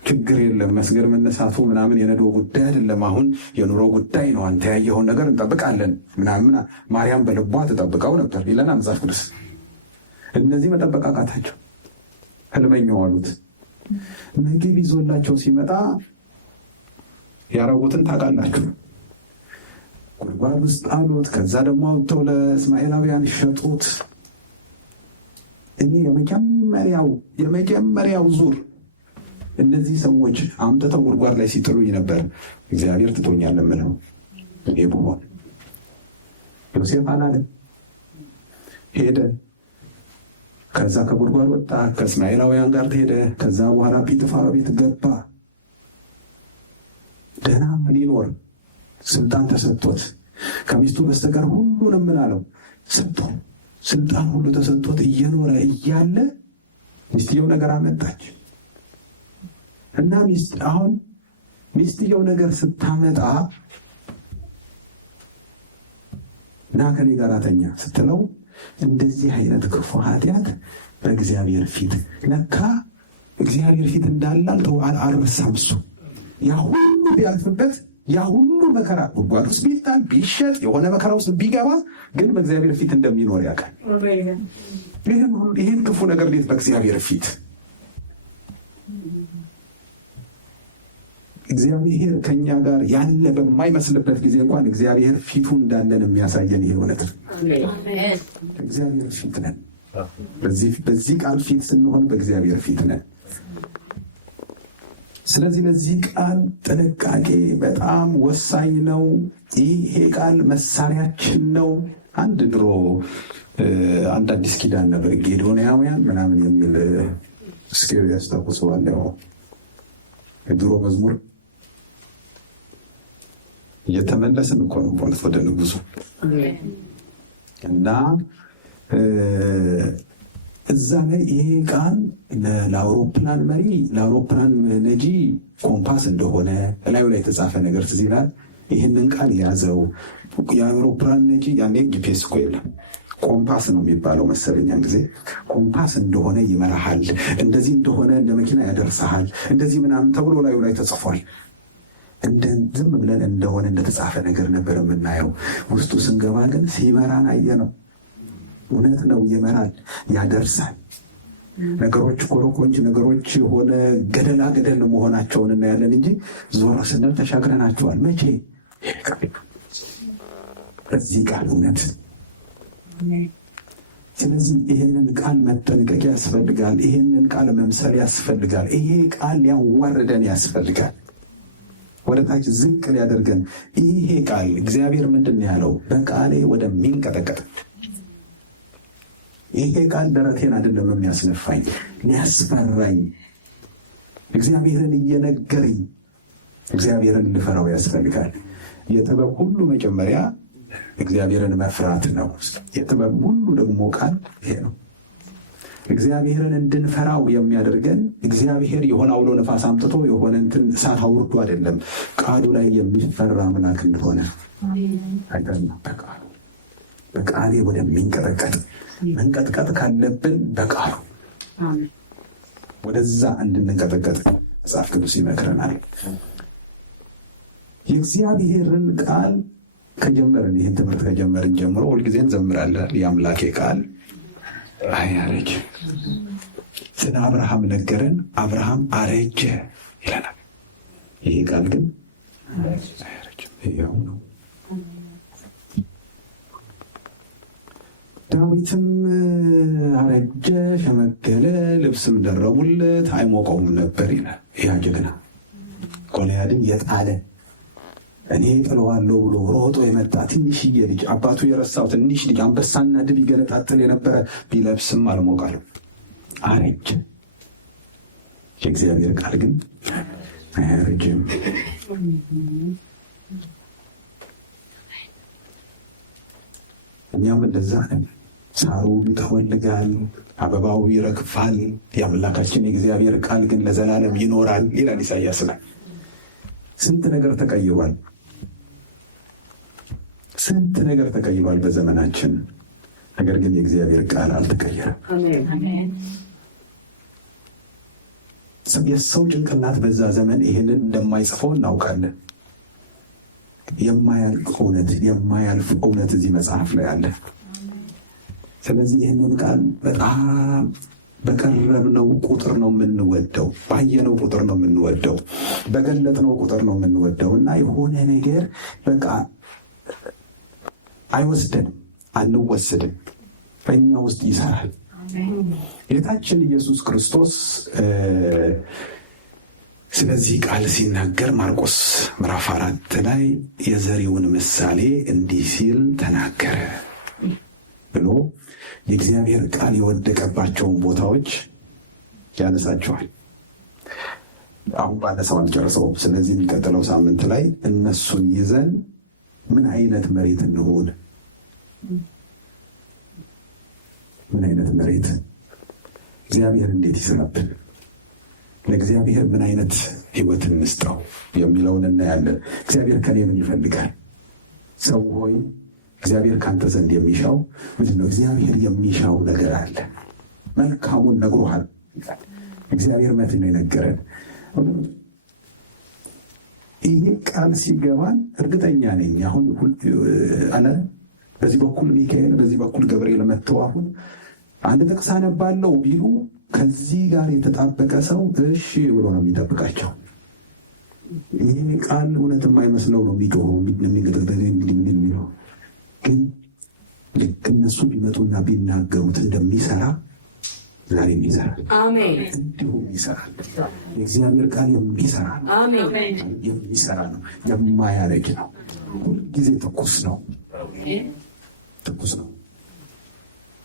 ችግር የለም፣ መስገድ መነሳቱ ምናምን የነዶ ጉዳይ አይደለም፣ አሁን የኑሮ ጉዳይ ነው፣ አንተ ያየኸውን ነገር እንጠብቃለን ምናምን። ማርያም በልቧ ትጠብቀው ነበር ይለናል መጽሐፍ ቅዱስ። እነዚህ መጠበቅ አቃታቸው፣ ህልመኛው አሉት። ምግብ ይዞላቸው ሲመጣ ያረጉትን ታውቃላችሁ። ጉድጓድ ውስጥ አሉት። ከዛ ደግሞ አውጥተው ለእስማኤላውያን ሸጡት። እኔ የመጀመሪያው ዙር እነዚህ ሰዎች አምጥተው ጉድጓድ ላይ ሲጥሉኝ ነበር እግዚአብሔር ትቶኛል የምለው እኔ ብሆን። ዮሴፍ አላለም፣ ሄደ። ከዛ ከጉድጓድ ወጣ፣ ከእስማኤላውያን ጋር ሄደ። ከዛ በኋላ ጲጥፋራ ቤት ገባ። ደህና ሊኖር ስልጣን ተሰጥቶት ከሚስቱ በስተቀር ሁሉንም ምን አለው ሰጥቶ ስልጣን ሁሉ ተሰጥቶት እየኖረ እያለ ሚስትየው ነገር አመጣች እና አሁን ሚስትየው ነገር ስታመጣ ና ከኔ ጋር ተኛ ስትለው እንደዚህ አይነት ክፉ ኃጢአት በእግዚአብሔር ፊት ለካ እግዚአብሔር ፊት እንዳላልተው አልረሳም። እሱ ያ ሁሉ ቢያልፍበት ያ ሁሉ መከራ ጉድጓድ ውስጥ ቢጣል ቢሸጥ የሆነ መከራ ውስጥ ቢገባ ግን በእግዚአብሔር ፊት እንደሚኖር ያውቃል። ይህን ክፉ ነገር ቤት በእግዚአብሔር ፊት እግዚአብሔር ከኛ ጋር ያለ በማይመስልበት ጊዜ እንኳን እግዚአብሔር ፊቱ እንዳለን የሚያሳየን ይህ እውነት ነው። እግዚአብሔር ፊት ነን። በዚህ ቃል ፊት ስንሆን በእግዚአብሔር ፊት ነን። ስለዚህ ለዚህ ቃል ጥንቃቄ በጣም ወሳኝ ነው። ይሄ ቃል መሳሪያችን ነው። አንድ ድሮ አንድ አዲስ ኪዳን ነበር ጌዶንያውያን ምናምን የሚል እስኪ ያስታውሰዋል። የድሮ መዝሙር እየተመለስን እኮ ነው ማለት ወደ ንጉሱ እና እዛ ላይ ይሄ ቃል ለአውሮፕላን መሪ ለአውሮፕላን ነጂ ኮምፓስ እንደሆነ እላዩ ላይ የተጻፈ ነገር ትዝ ይላል። ይህንን ቃል የያዘው የአውሮፕላን ነጂ ያኔ ጂፒኤስ እኮ የለም፣ ኮምፓስ ነው የሚባለው መሰለኛን ጊዜ ኮምፓስ እንደሆነ ይመራሃል፣ እንደዚህ እንደሆነ እንደ መኪና ያደርሰሃል፣ እንደዚህ ምናምን ተብሎ ላዩ ላይ ተጽፏል። ዝም ብለን እንደሆነ እንደተጻፈ ነገር ነበር የምናየው። ውስጡ ስንገባ ግን ሲመራን አየነው። እውነት ነው፣ ይመራል፣ ያደርሳል። ነገሮች ኮረኮንች ነገሮች የሆነ ገደላ ገደል መሆናቸውን እናያለን እንጂ ዞር ስንል ተሻግረናቸዋል። መቼ? በዚህ ቃል እውነት። ስለዚህ ይሄንን ቃል መጠንቀቅ ያስፈልጋል። ይሄንን ቃል መምሰል ያስፈልጋል። ይሄ ቃል ሊያዋርደን ያስፈልጋል፣ ወደ ታች ዝቅ ሊያደርገን። ይሄ ቃል እግዚአብሔር ምንድን ያለው? በቃሌ ወደሚንቀጠቀጥ ይሄ ቃል ደረቴን አይደለም የሚያስነፋኝ፣ ሊያስፈራኝ፣ እግዚአብሔርን እየነገረኝ እግዚአብሔርን ልፈራው ያስፈልጋል። የጥበብ ሁሉ መጀመሪያ እግዚአብሔርን መፍራት ነው። የጥበብ ሁሉ ደግሞ ቃል ይሄ ነው። እግዚአብሔርን እንድንፈራው የሚያደርገን እግዚአብሔር የሆነ አውሎ ነፋስ አምጥቶ የሆነ እንትን እሳት አውርዶ አይደለም፣ ቃሉ ላይ የሚፈራ አምላክ እንደሆነ አይደለም። በቃሌ ወደሚንቀጠቀጥ መንቀጥቀጥ ካለብን በቃሉ ወደዛ እንድንቀጠቀጥ መጽሐፍ ቅዱስ ይመክረናል። የእግዚአብሔርን ቃል ከጀመርን ይህን ትምህርት ከጀመርን ጀምሮ ሁልጊዜ እንዘምራለን። የአምላኬ ቃል አያረጅ። ስለ አብርሃም ነገረን፣ አብርሃም አረጀ ይለናል። ይሄ ቃል ግን አያረጅም። ይኸው ነው። ዳዊትም አረጀ፣ ሸመገለ፣ ልብስም ደረቡለት፣ አይሞቀውም ነበር ይላል። ያ ጀግና ጎልያድን የጣለ እኔ ጥለዋለሁ ብሎ ሮጦ የመጣ ትንሽዬ ልጅ፣ አባቱ የረሳው ትንሽ ልጅ፣ አንበሳና ድብ ይገነጣጥል የነበረ ቢለብስም አልሞቃለም፣ አረጀ። የእግዚአብሔር ቃል ግን አያረጅም። እኛም እንደዛ ነን። ሳሩ ይጠወልጋል፣ አበባው ይረግፋል፣ የአምላካችን የእግዚአብሔር ቃል ግን ለዘላለም ይኖራል ይላል ኢሳይያስ ላይ። ስንት ነገር ተቀይሯል። ስንት ነገር ተቀይሯል በዘመናችን። ነገር ግን የእግዚአብሔር ቃል አልተቀየረም። የሰው ጭንቅላት በዛ ዘመን ይሄንን እንደማይጽፈው እናውቃለን። የማያልቅ እውነት፣ የማያልፍ እውነት እዚህ መጽሐፍ ላይ አለ። ስለዚህ ይህንን ቃል በጣም በቀረብነው ቁጥር ነው የምንወደው፣ ባየነው ቁጥር ነው የምንወደው፣ በገለጥነው ቁጥር ነው የምንወደው እና የሆነ ነገር በቃ አይወስደንም፣ አንወስድም፣ በእኛ ውስጥ ይሰራል። ጌታችን ኢየሱስ ክርስቶስ ስለዚህ ቃል ሲናገር ማርቆስ ምዕራፍ 4 ላይ የዘሪውን ምሳሌ እንዲህ ሲል ተናገረ ብሎ የእግዚአብሔር ቃል የወደቀባቸውን ቦታዎች ያነሳቸዋል። አሁን ባነሳው አልጨርሰውም። ስለዚህ የሚቀጥለው ሳምንት ላይ እነሱን ይዘን ምን አይነት መሬት እንሆን፣ ምን አይነት መሬት እግዚአብሔር እንዴት ይስራብን፣ ለእግዚአብሔር ምን አይነት ሕይወት እንስጠው የሚለውን እናያለን። እግዚአብሔር ከኔ ምን ይፈልጋል? ሰው ሆይ እግዚአብሔር ካንተ ዘንድ የሚሻው ምንድን ነው? እግዚአብሔር የሚሻው ነገር አለ። መልካሙን ነግሮሃል። እግዚአብሔር መት ነው የነገረን። ይሄ ቃል ሲገባን እርግጠኛ ነኝ አሁን አለ በዚህ በኩል ሚካኤል በዚህ በኩል ገብርኤል መጥተው አሁን አንድ ጥቅስ አነባለሁ ቢሉ ከዚህ ጋር የተጣበቀ ሰው እሺ ብሎ ነው የሚጠብቃቸው። ይህ ቃል እውነት የማይመስለው ነው የሚጮኸው የሚለው ግን ልክ እነሱ ቢመጡና ቢናገሩት እንደሚሰራ ዛሬም ይሰራል። እንዲሁም ይሰራል። የእግዚአብሔር ቃል የሚሰራ የሚሰራ ነው፣ የማያረጅ ነው፣ ሁልጊዜ ትኩስ ነው። ትኩስ ነው።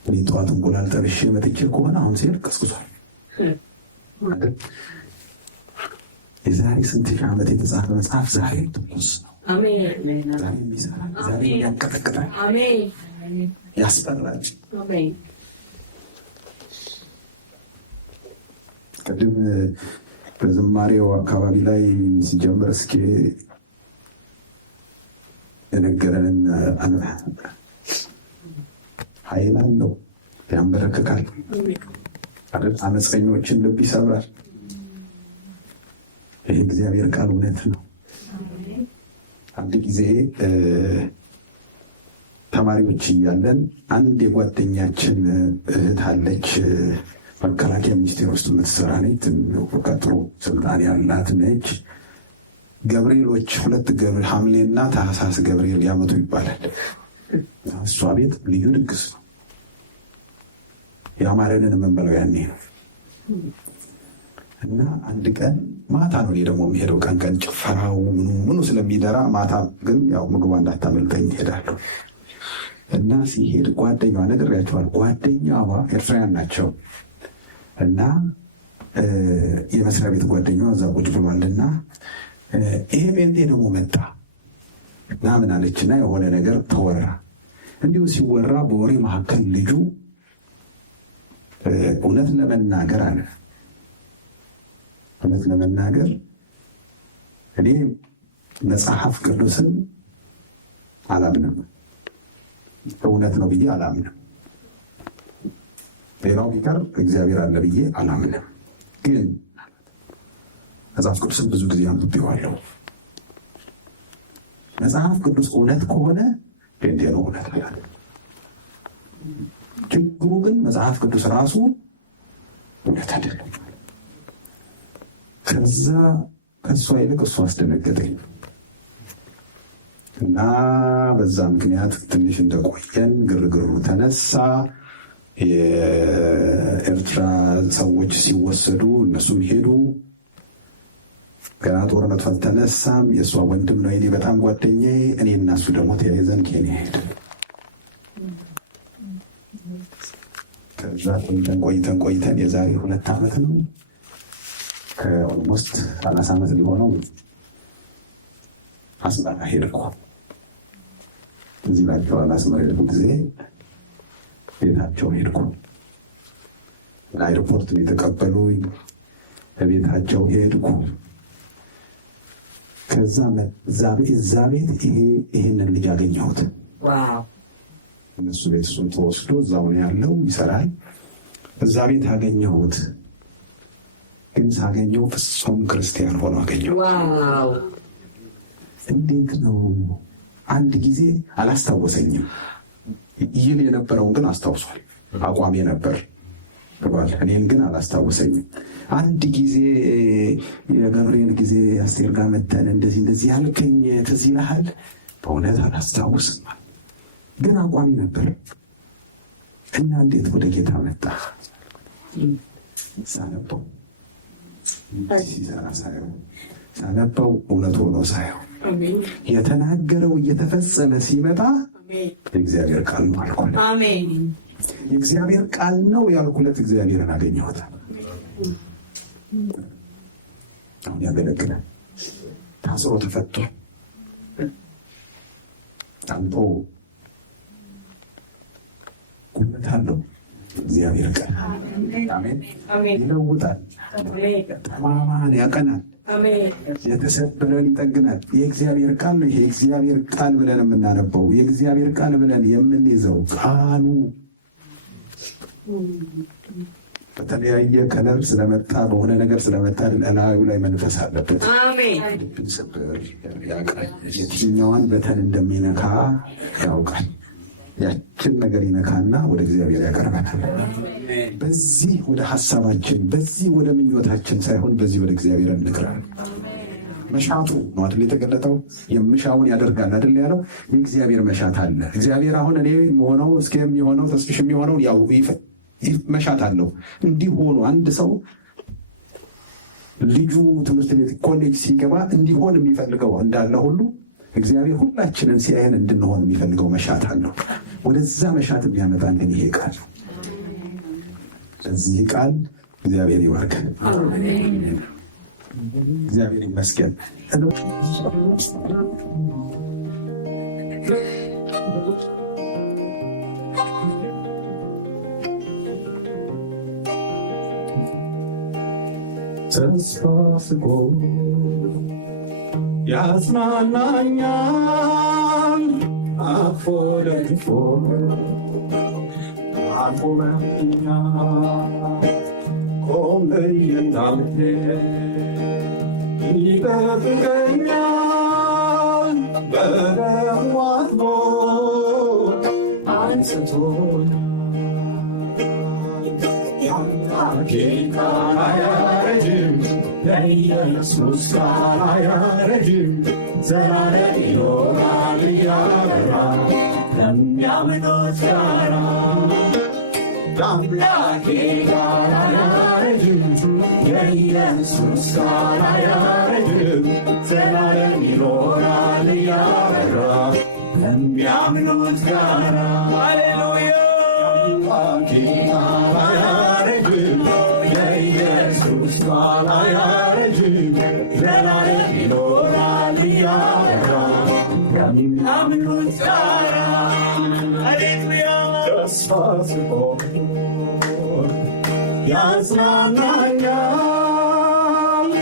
እኔ ጠዋት እንቁላል ጠብሼ መጥቼ ከሆነ አሁን ሲሄድ ቀስቅሷል። የዛሬ ስንት ሺህ ዓመት የተጻፈ መጽሐፍ ዛሬ ትኩስ ነው። ዛሬ ይሰራል። ዛሬ ያንቀጠቅጣል፣ ያስፈራል። ቅድም በዝማሬው አካባቢ ላይ ሲጀምር እስኪ የነገረንን ኃይል አለው፣ ያንበረክካል፣ አመፀኞችን ልብ ይሰብራል። ይህ እግዚአብሔር ቃል እውነት ነው። አንድ ጊዜ ተማሪዎች እያለን አንድ የጓደኛችን እህት አለች፣ መከላከያ ሚኒስቴር ውስጥ የምትሰራ ነች። ቀጥሮ ስልጣን ያላት ነች። ገብርኤሎች ሁለት ሐምሌና ታህሳስ ገብርኤል ያመቱ ይባላል። እሷ ቤት ልዩ ድግስ ነው። የአማረንን የምንበለው ያኔ ነው። እና አንድ ቀን ማታ ነው ደግሞ የሚሄደው። ቀን ቀን ጭፈራው ምኑ ስለሚደራ ማታ ግን ያው ምግቧ እንዳታመልጠኝ ይሄዳለሁ። እና ሲሄድ ጓደኛዋ ነግሬያቸዋል። ጓደኛዋ ኤርትራውያን ናቸው እና የመስሪያ ቤት ጓደኛዋ እዛ ቁጭ ብሏልና ይሄ ጴንጤ ደግሞ መጣ እና ምን አለችና የሆነ ነገር ተወራ። እንዲሁ ሲወራ በወሬ መካከል ልጁ እውነት ለመናገር አለ እውነት ለመናገር እኔ መጽሐፍ ቅዱስን አላምንም፣ እውነት ነው ብዬ አላምንም። ሌላው ቢቀር እግዚአብሔር አለ ብዬ አላምንም። ግን መጽሐፍ ቅዱስን ብዙ ጊዜ አንብቤዋለሁ። መጽሐፍ ቅዱስ እውነት ከሆነ ጴንጤ ነው እውነት አላለ። ችግሩ ግን መጽሐፍ ቅዱስ ራሱ እውነት አይደለም። ከእሷ ይልቅ እሱ አስደነገጠኝ እና በዛ ምክንያት ትንሽ እንደቆየን ግርግሩ ተነሳ። የኤርትራ ሰዎች ሲወሰዱ እነሱም ሄዱ። ገና ጦርነቱ አልተነሳም። የእሷ ወንድም ነው የኔ በጣም ጓደኛዬ። እኔ እና እሱ ደግሞ ተያይዘን ኬንያ ሄድን። ከዛ ቆይተን የዛሬ 2 ዓመት ነው ከኦልሞስት 30 ዓመት ሊሆነው አስመራ ሄድኩ። እዚህ ናቸው አስመራ ሄድኩ ጊዜ ቤታቸው ሄድኩ። አይሮፖርት የተቀበሉኝ ቤታቸው ሄድኩ። ከዛ እዛ ቤት ይሄንን ልጅ አገኘሁት። እነሱ ቤት እሱን ተወስዶ እዛው ነው ያለው ይሰራል። እዛ ቤት አገኘሁት። ግን ሳገኘው ፍጹም ክርስቲያን ሆኖ አገኘሁት። እንዴት ነው? አንድ ጊዜ አላስታወሰኝም። ይህን የነበረውን ግን አስታውሷል። አቋሜ ነበር እኔን ግን አላስታወሰኝም። አንድ ጊዜ የገብርኤል ጊዜ አስቴር ጋር መተን እንደዚህ ያልከኝ ትዝ ይልሃል? በእውነት አላስታውስም፣ ግን አቋሚ ነበር። እና እንዴት ወደ ጌታ መጣ? ሳነበው እውነት ሆኖ ሳየው የተናገረው እየተፈጸመ ሲመጣ የእግዚአብሔር ቃል ነው አልኩት። የእግዚአብሔር ቃል ነው ያልኩለት እግዚአብሔርን አገኘሁት። አሁን ያገለግላል። ታስሮ ተፈቶ ታምጦ ጉልበት አለው። እግዚአብሔር ቃል ይለውጣል፣ ጠማማን ያቀናል፣ የተሰበረን ይጠግናል። የእግዚአብሔር ቃል ነው። ይሄ የእግዚአብሔር ቃል ብለን የምናነበው የእግዚአብሔር ቃል ብለን የምንይዘው ቃሉ በተለያየ ከለር ስለመጣ በሆነ ነገር ስለመጣ እላዩ ላይ መንፈስ አለበት። የትኛዋን በተን እንደሚነካ ያውቃል። ያችን ነገር ይነካና ወደ እግዚአብሔር ያቀርበናል። በዚህ ወደ ሀሳባችን፣ በዚህ ወደ ምኞታችን ሳይሆን በዚህ ወደ እግዚአብሔር እንቅረብ። መሻቱ ነው አይደል የተገለጠው? የምሻውን ያደርጋል አይደል ያለው? የእግዚአብሔር መሻት አለ። እግዚአብሔር አሁን እኔ የሆነው እስከ የሚሆነው ተስፍሽ የሚሆነው ያው መሻት አለው። እንዲህ ሆኖ አንድ ሰው ልጁ ትምህርት ቤት ኮሌጅ ሲገባ እንዲሆን የሚፈልገው እንዳለ ሁሉ እግዚአብሔር ሁላችንን ሲያየን እንድንሆን የሚፈልገው መሻት አለው። ወደዛ መሻት የሚያመጣን ግን ይሄ ቃል ነው። ለዚህ ቃል እግዚአብሔር ይባርከን። እግዚአብሔር ይመስገን። ተስፋ ስቆ ያጽናናኛል፣ አቅፎ ደግፎ አቆመኛል። ቆም ብዬ እንዳልሄድ ይጠብቀኛል። በደሙ አጥቦ አንጽቶኛል። የአምላኬ ቃል አያረጅም፣ የኢየሱስ ቃል አያረጅም። ዘላለም ይኖራል እያበራ ለሚያምኑት ጋራ። የአምላኬ ቃል አያረጅም፣ የኢየሱስ ቃል አያረጅም። ዘላለም ይኖራል እያበራ ለሚያምኑት ጋራ። ሃሌሉያ። የአምላኬ ቃል አያረጅም፣ የኢየሱስ ቃል አያረጅም። ዘላለም ይኖራል እያበራ ለሚያምኑት ጋራ። ሃሌሉያ። ተስፋ ስቆም ያጽናናኛል፣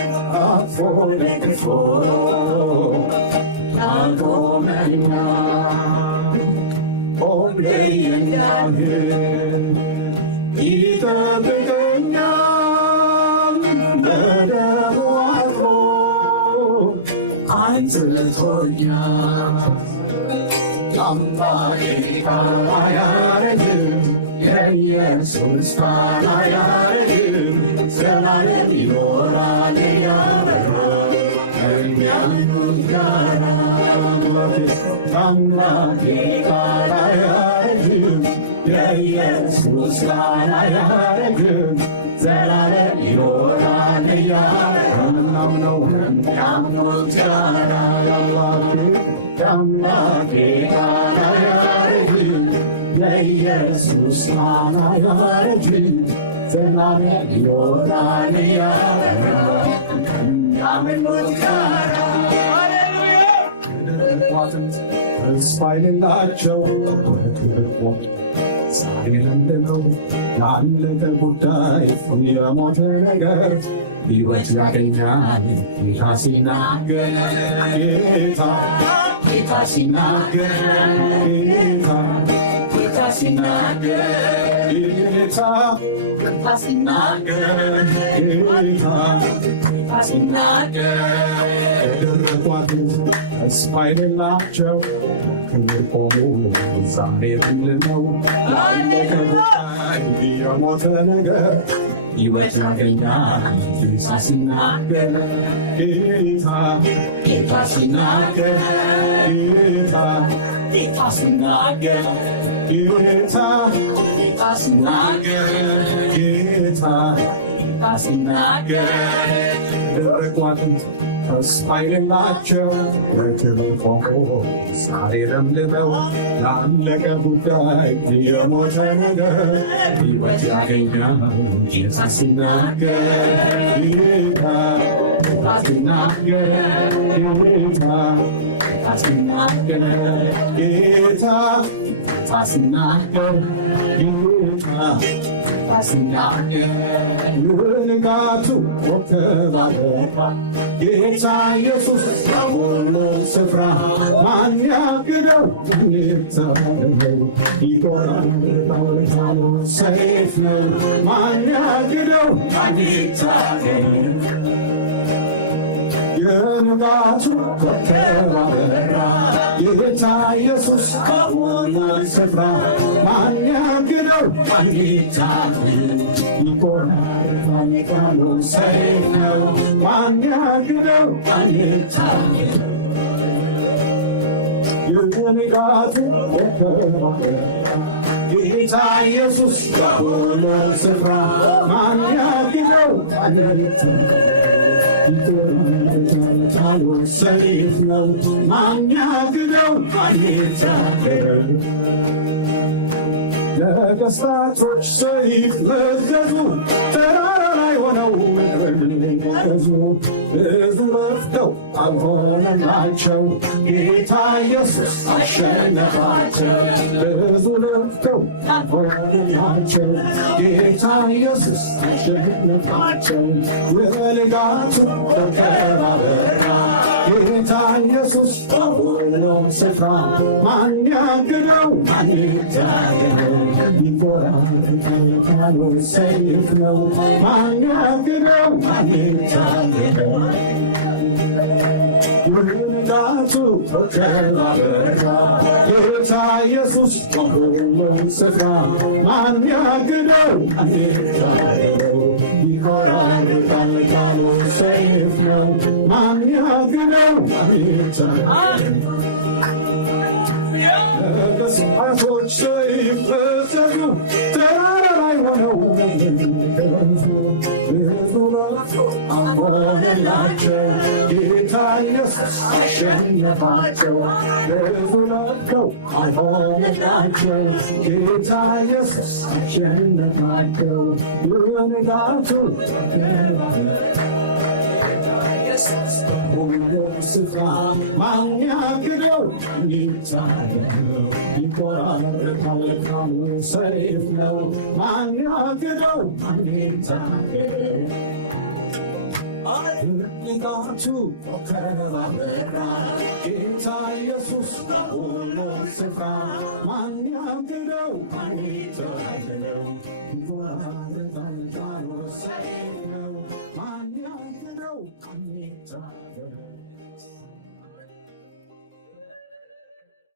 አቅፎ ደግፎ ያቆመኛል። ቆም ብዬ እንዳልሄድ ይጠብቀኛል። በደሙ አጥቦ አንጽቶኛል። የአምላኬ ቃል አያረጅም፣ የኢየሱስ ቃል አያረጅም። ዘላለም ይኖራል እያበራ ከሚያምኑት ጋራ። የአምላኬ ቃል አያረጅም፣ የኢየሱስ ቃል አያረጅም። ዘላለም ይኖራል እያበራ ከምናምነው ከሚያምኑት ጋራ። የአምላኬ ቃል አያረጅም፣ የኢየሱስ ቃል አያረጅም። ዘላለም ይኖራል እያበራ ያመኑት ጋራ ከደረቋትም ተስፋ የሌላቸው ዛሬ ለምልመው ላለቀ ጉዳይ የሞተ ነገር ሕይወት ያገኛል ጌታ ሲናገር ጌታ ሲናገር ጌታ ሲናገር ጌታ ሲናገር ጌታ ሲናገር የደረቋትን ተስፋ የሌላቸው ክብር ቆሙ ዛሬ ለምልመው ላለቀ ጉዳይ የሞተ ነገር ሕይወት ያገኛል ጌታ ሲናገር ጌታ ሲናገር ጌታ ሲናገር ጌታ ሲናገር ጌታ ሲናገር ደረቋትን ተስፋ የሌላቸው በክብር ቆሙ ዛሬ ለምልመው ላለቀ ጉዳይ የሞተ ነገር ሕይወት ያገኛል ጌታ ሲናገር ጌታ ሲናገር ጌታ ሲናገር ጌታ ሲናገር ጌታ ሲናገር ንጋቱ ኮከብ አበራ ጌታ ኢየሱስ በሁሉም ስፍራ ማን ያግደው ይታረው ይቆራረጣል ሰይፍ ነው ማን ያግደው ይታረው የንጋቱ ኮከብ አበራ ጌታ ኢየሱስ በሁሉም ስፍራ ማን ያግደው ይቆራረጣል ሰይፍ ነው ማን ያግደው የንጋቱ ኮከብ አበራ ጌታ ኢየሱስ በሁሉም ስፍራ ማን ያግደው ሰይፍ ነው ማን ያግደው ነገሥታቶች ሰይፍ መዘዙ ተራራ ላይ ሆነው ምድርን ገዙ ብዙ ለፍተው አልሆነላቸው ጌታ ኢየሱስ አሸነፋቸው ብዙ ለፍተው አልሆነላቸው ጌታ ኢየሱስ አሸነፋቸው የንጋቱ ኮከብ አበራ ጌታ ኢየሱስ በሁሉም ስፍራ ማን ያግደው ይታረው ይቆራረጣል ሰይፍ ነው ማን ያግደው ይታረው የንጋቱ ኮከብ አበራ ጌታ ኢየሱስ በሁሉም ስፍራ ማን ያግደው ይታረው ይቆራረጣል ሰይፍ ነው ማን ያግደው ይታረው ነገሥታቶች ሰይፍ መዘዙ ተራራ ላይ ሆነው ገዙ ብዙ ለፍተው አልሆነላቸው ጌታ ኢየሱስ አሸነፋቸው ብዙ ለፍተው አልሆነላቸው ጌታ ኢየሱስ አሸነፋቸው የንጋቱ ሁሉም ስፍራ ማን ያግደው ይታረው ይቆራረጣል ሰይፍ ነው ማን ያግደው ይታረው ንጋቱ ኮከብ አበራ ጌታ ኢየሱስ በሁሉም ስፍራ ማን ያግደው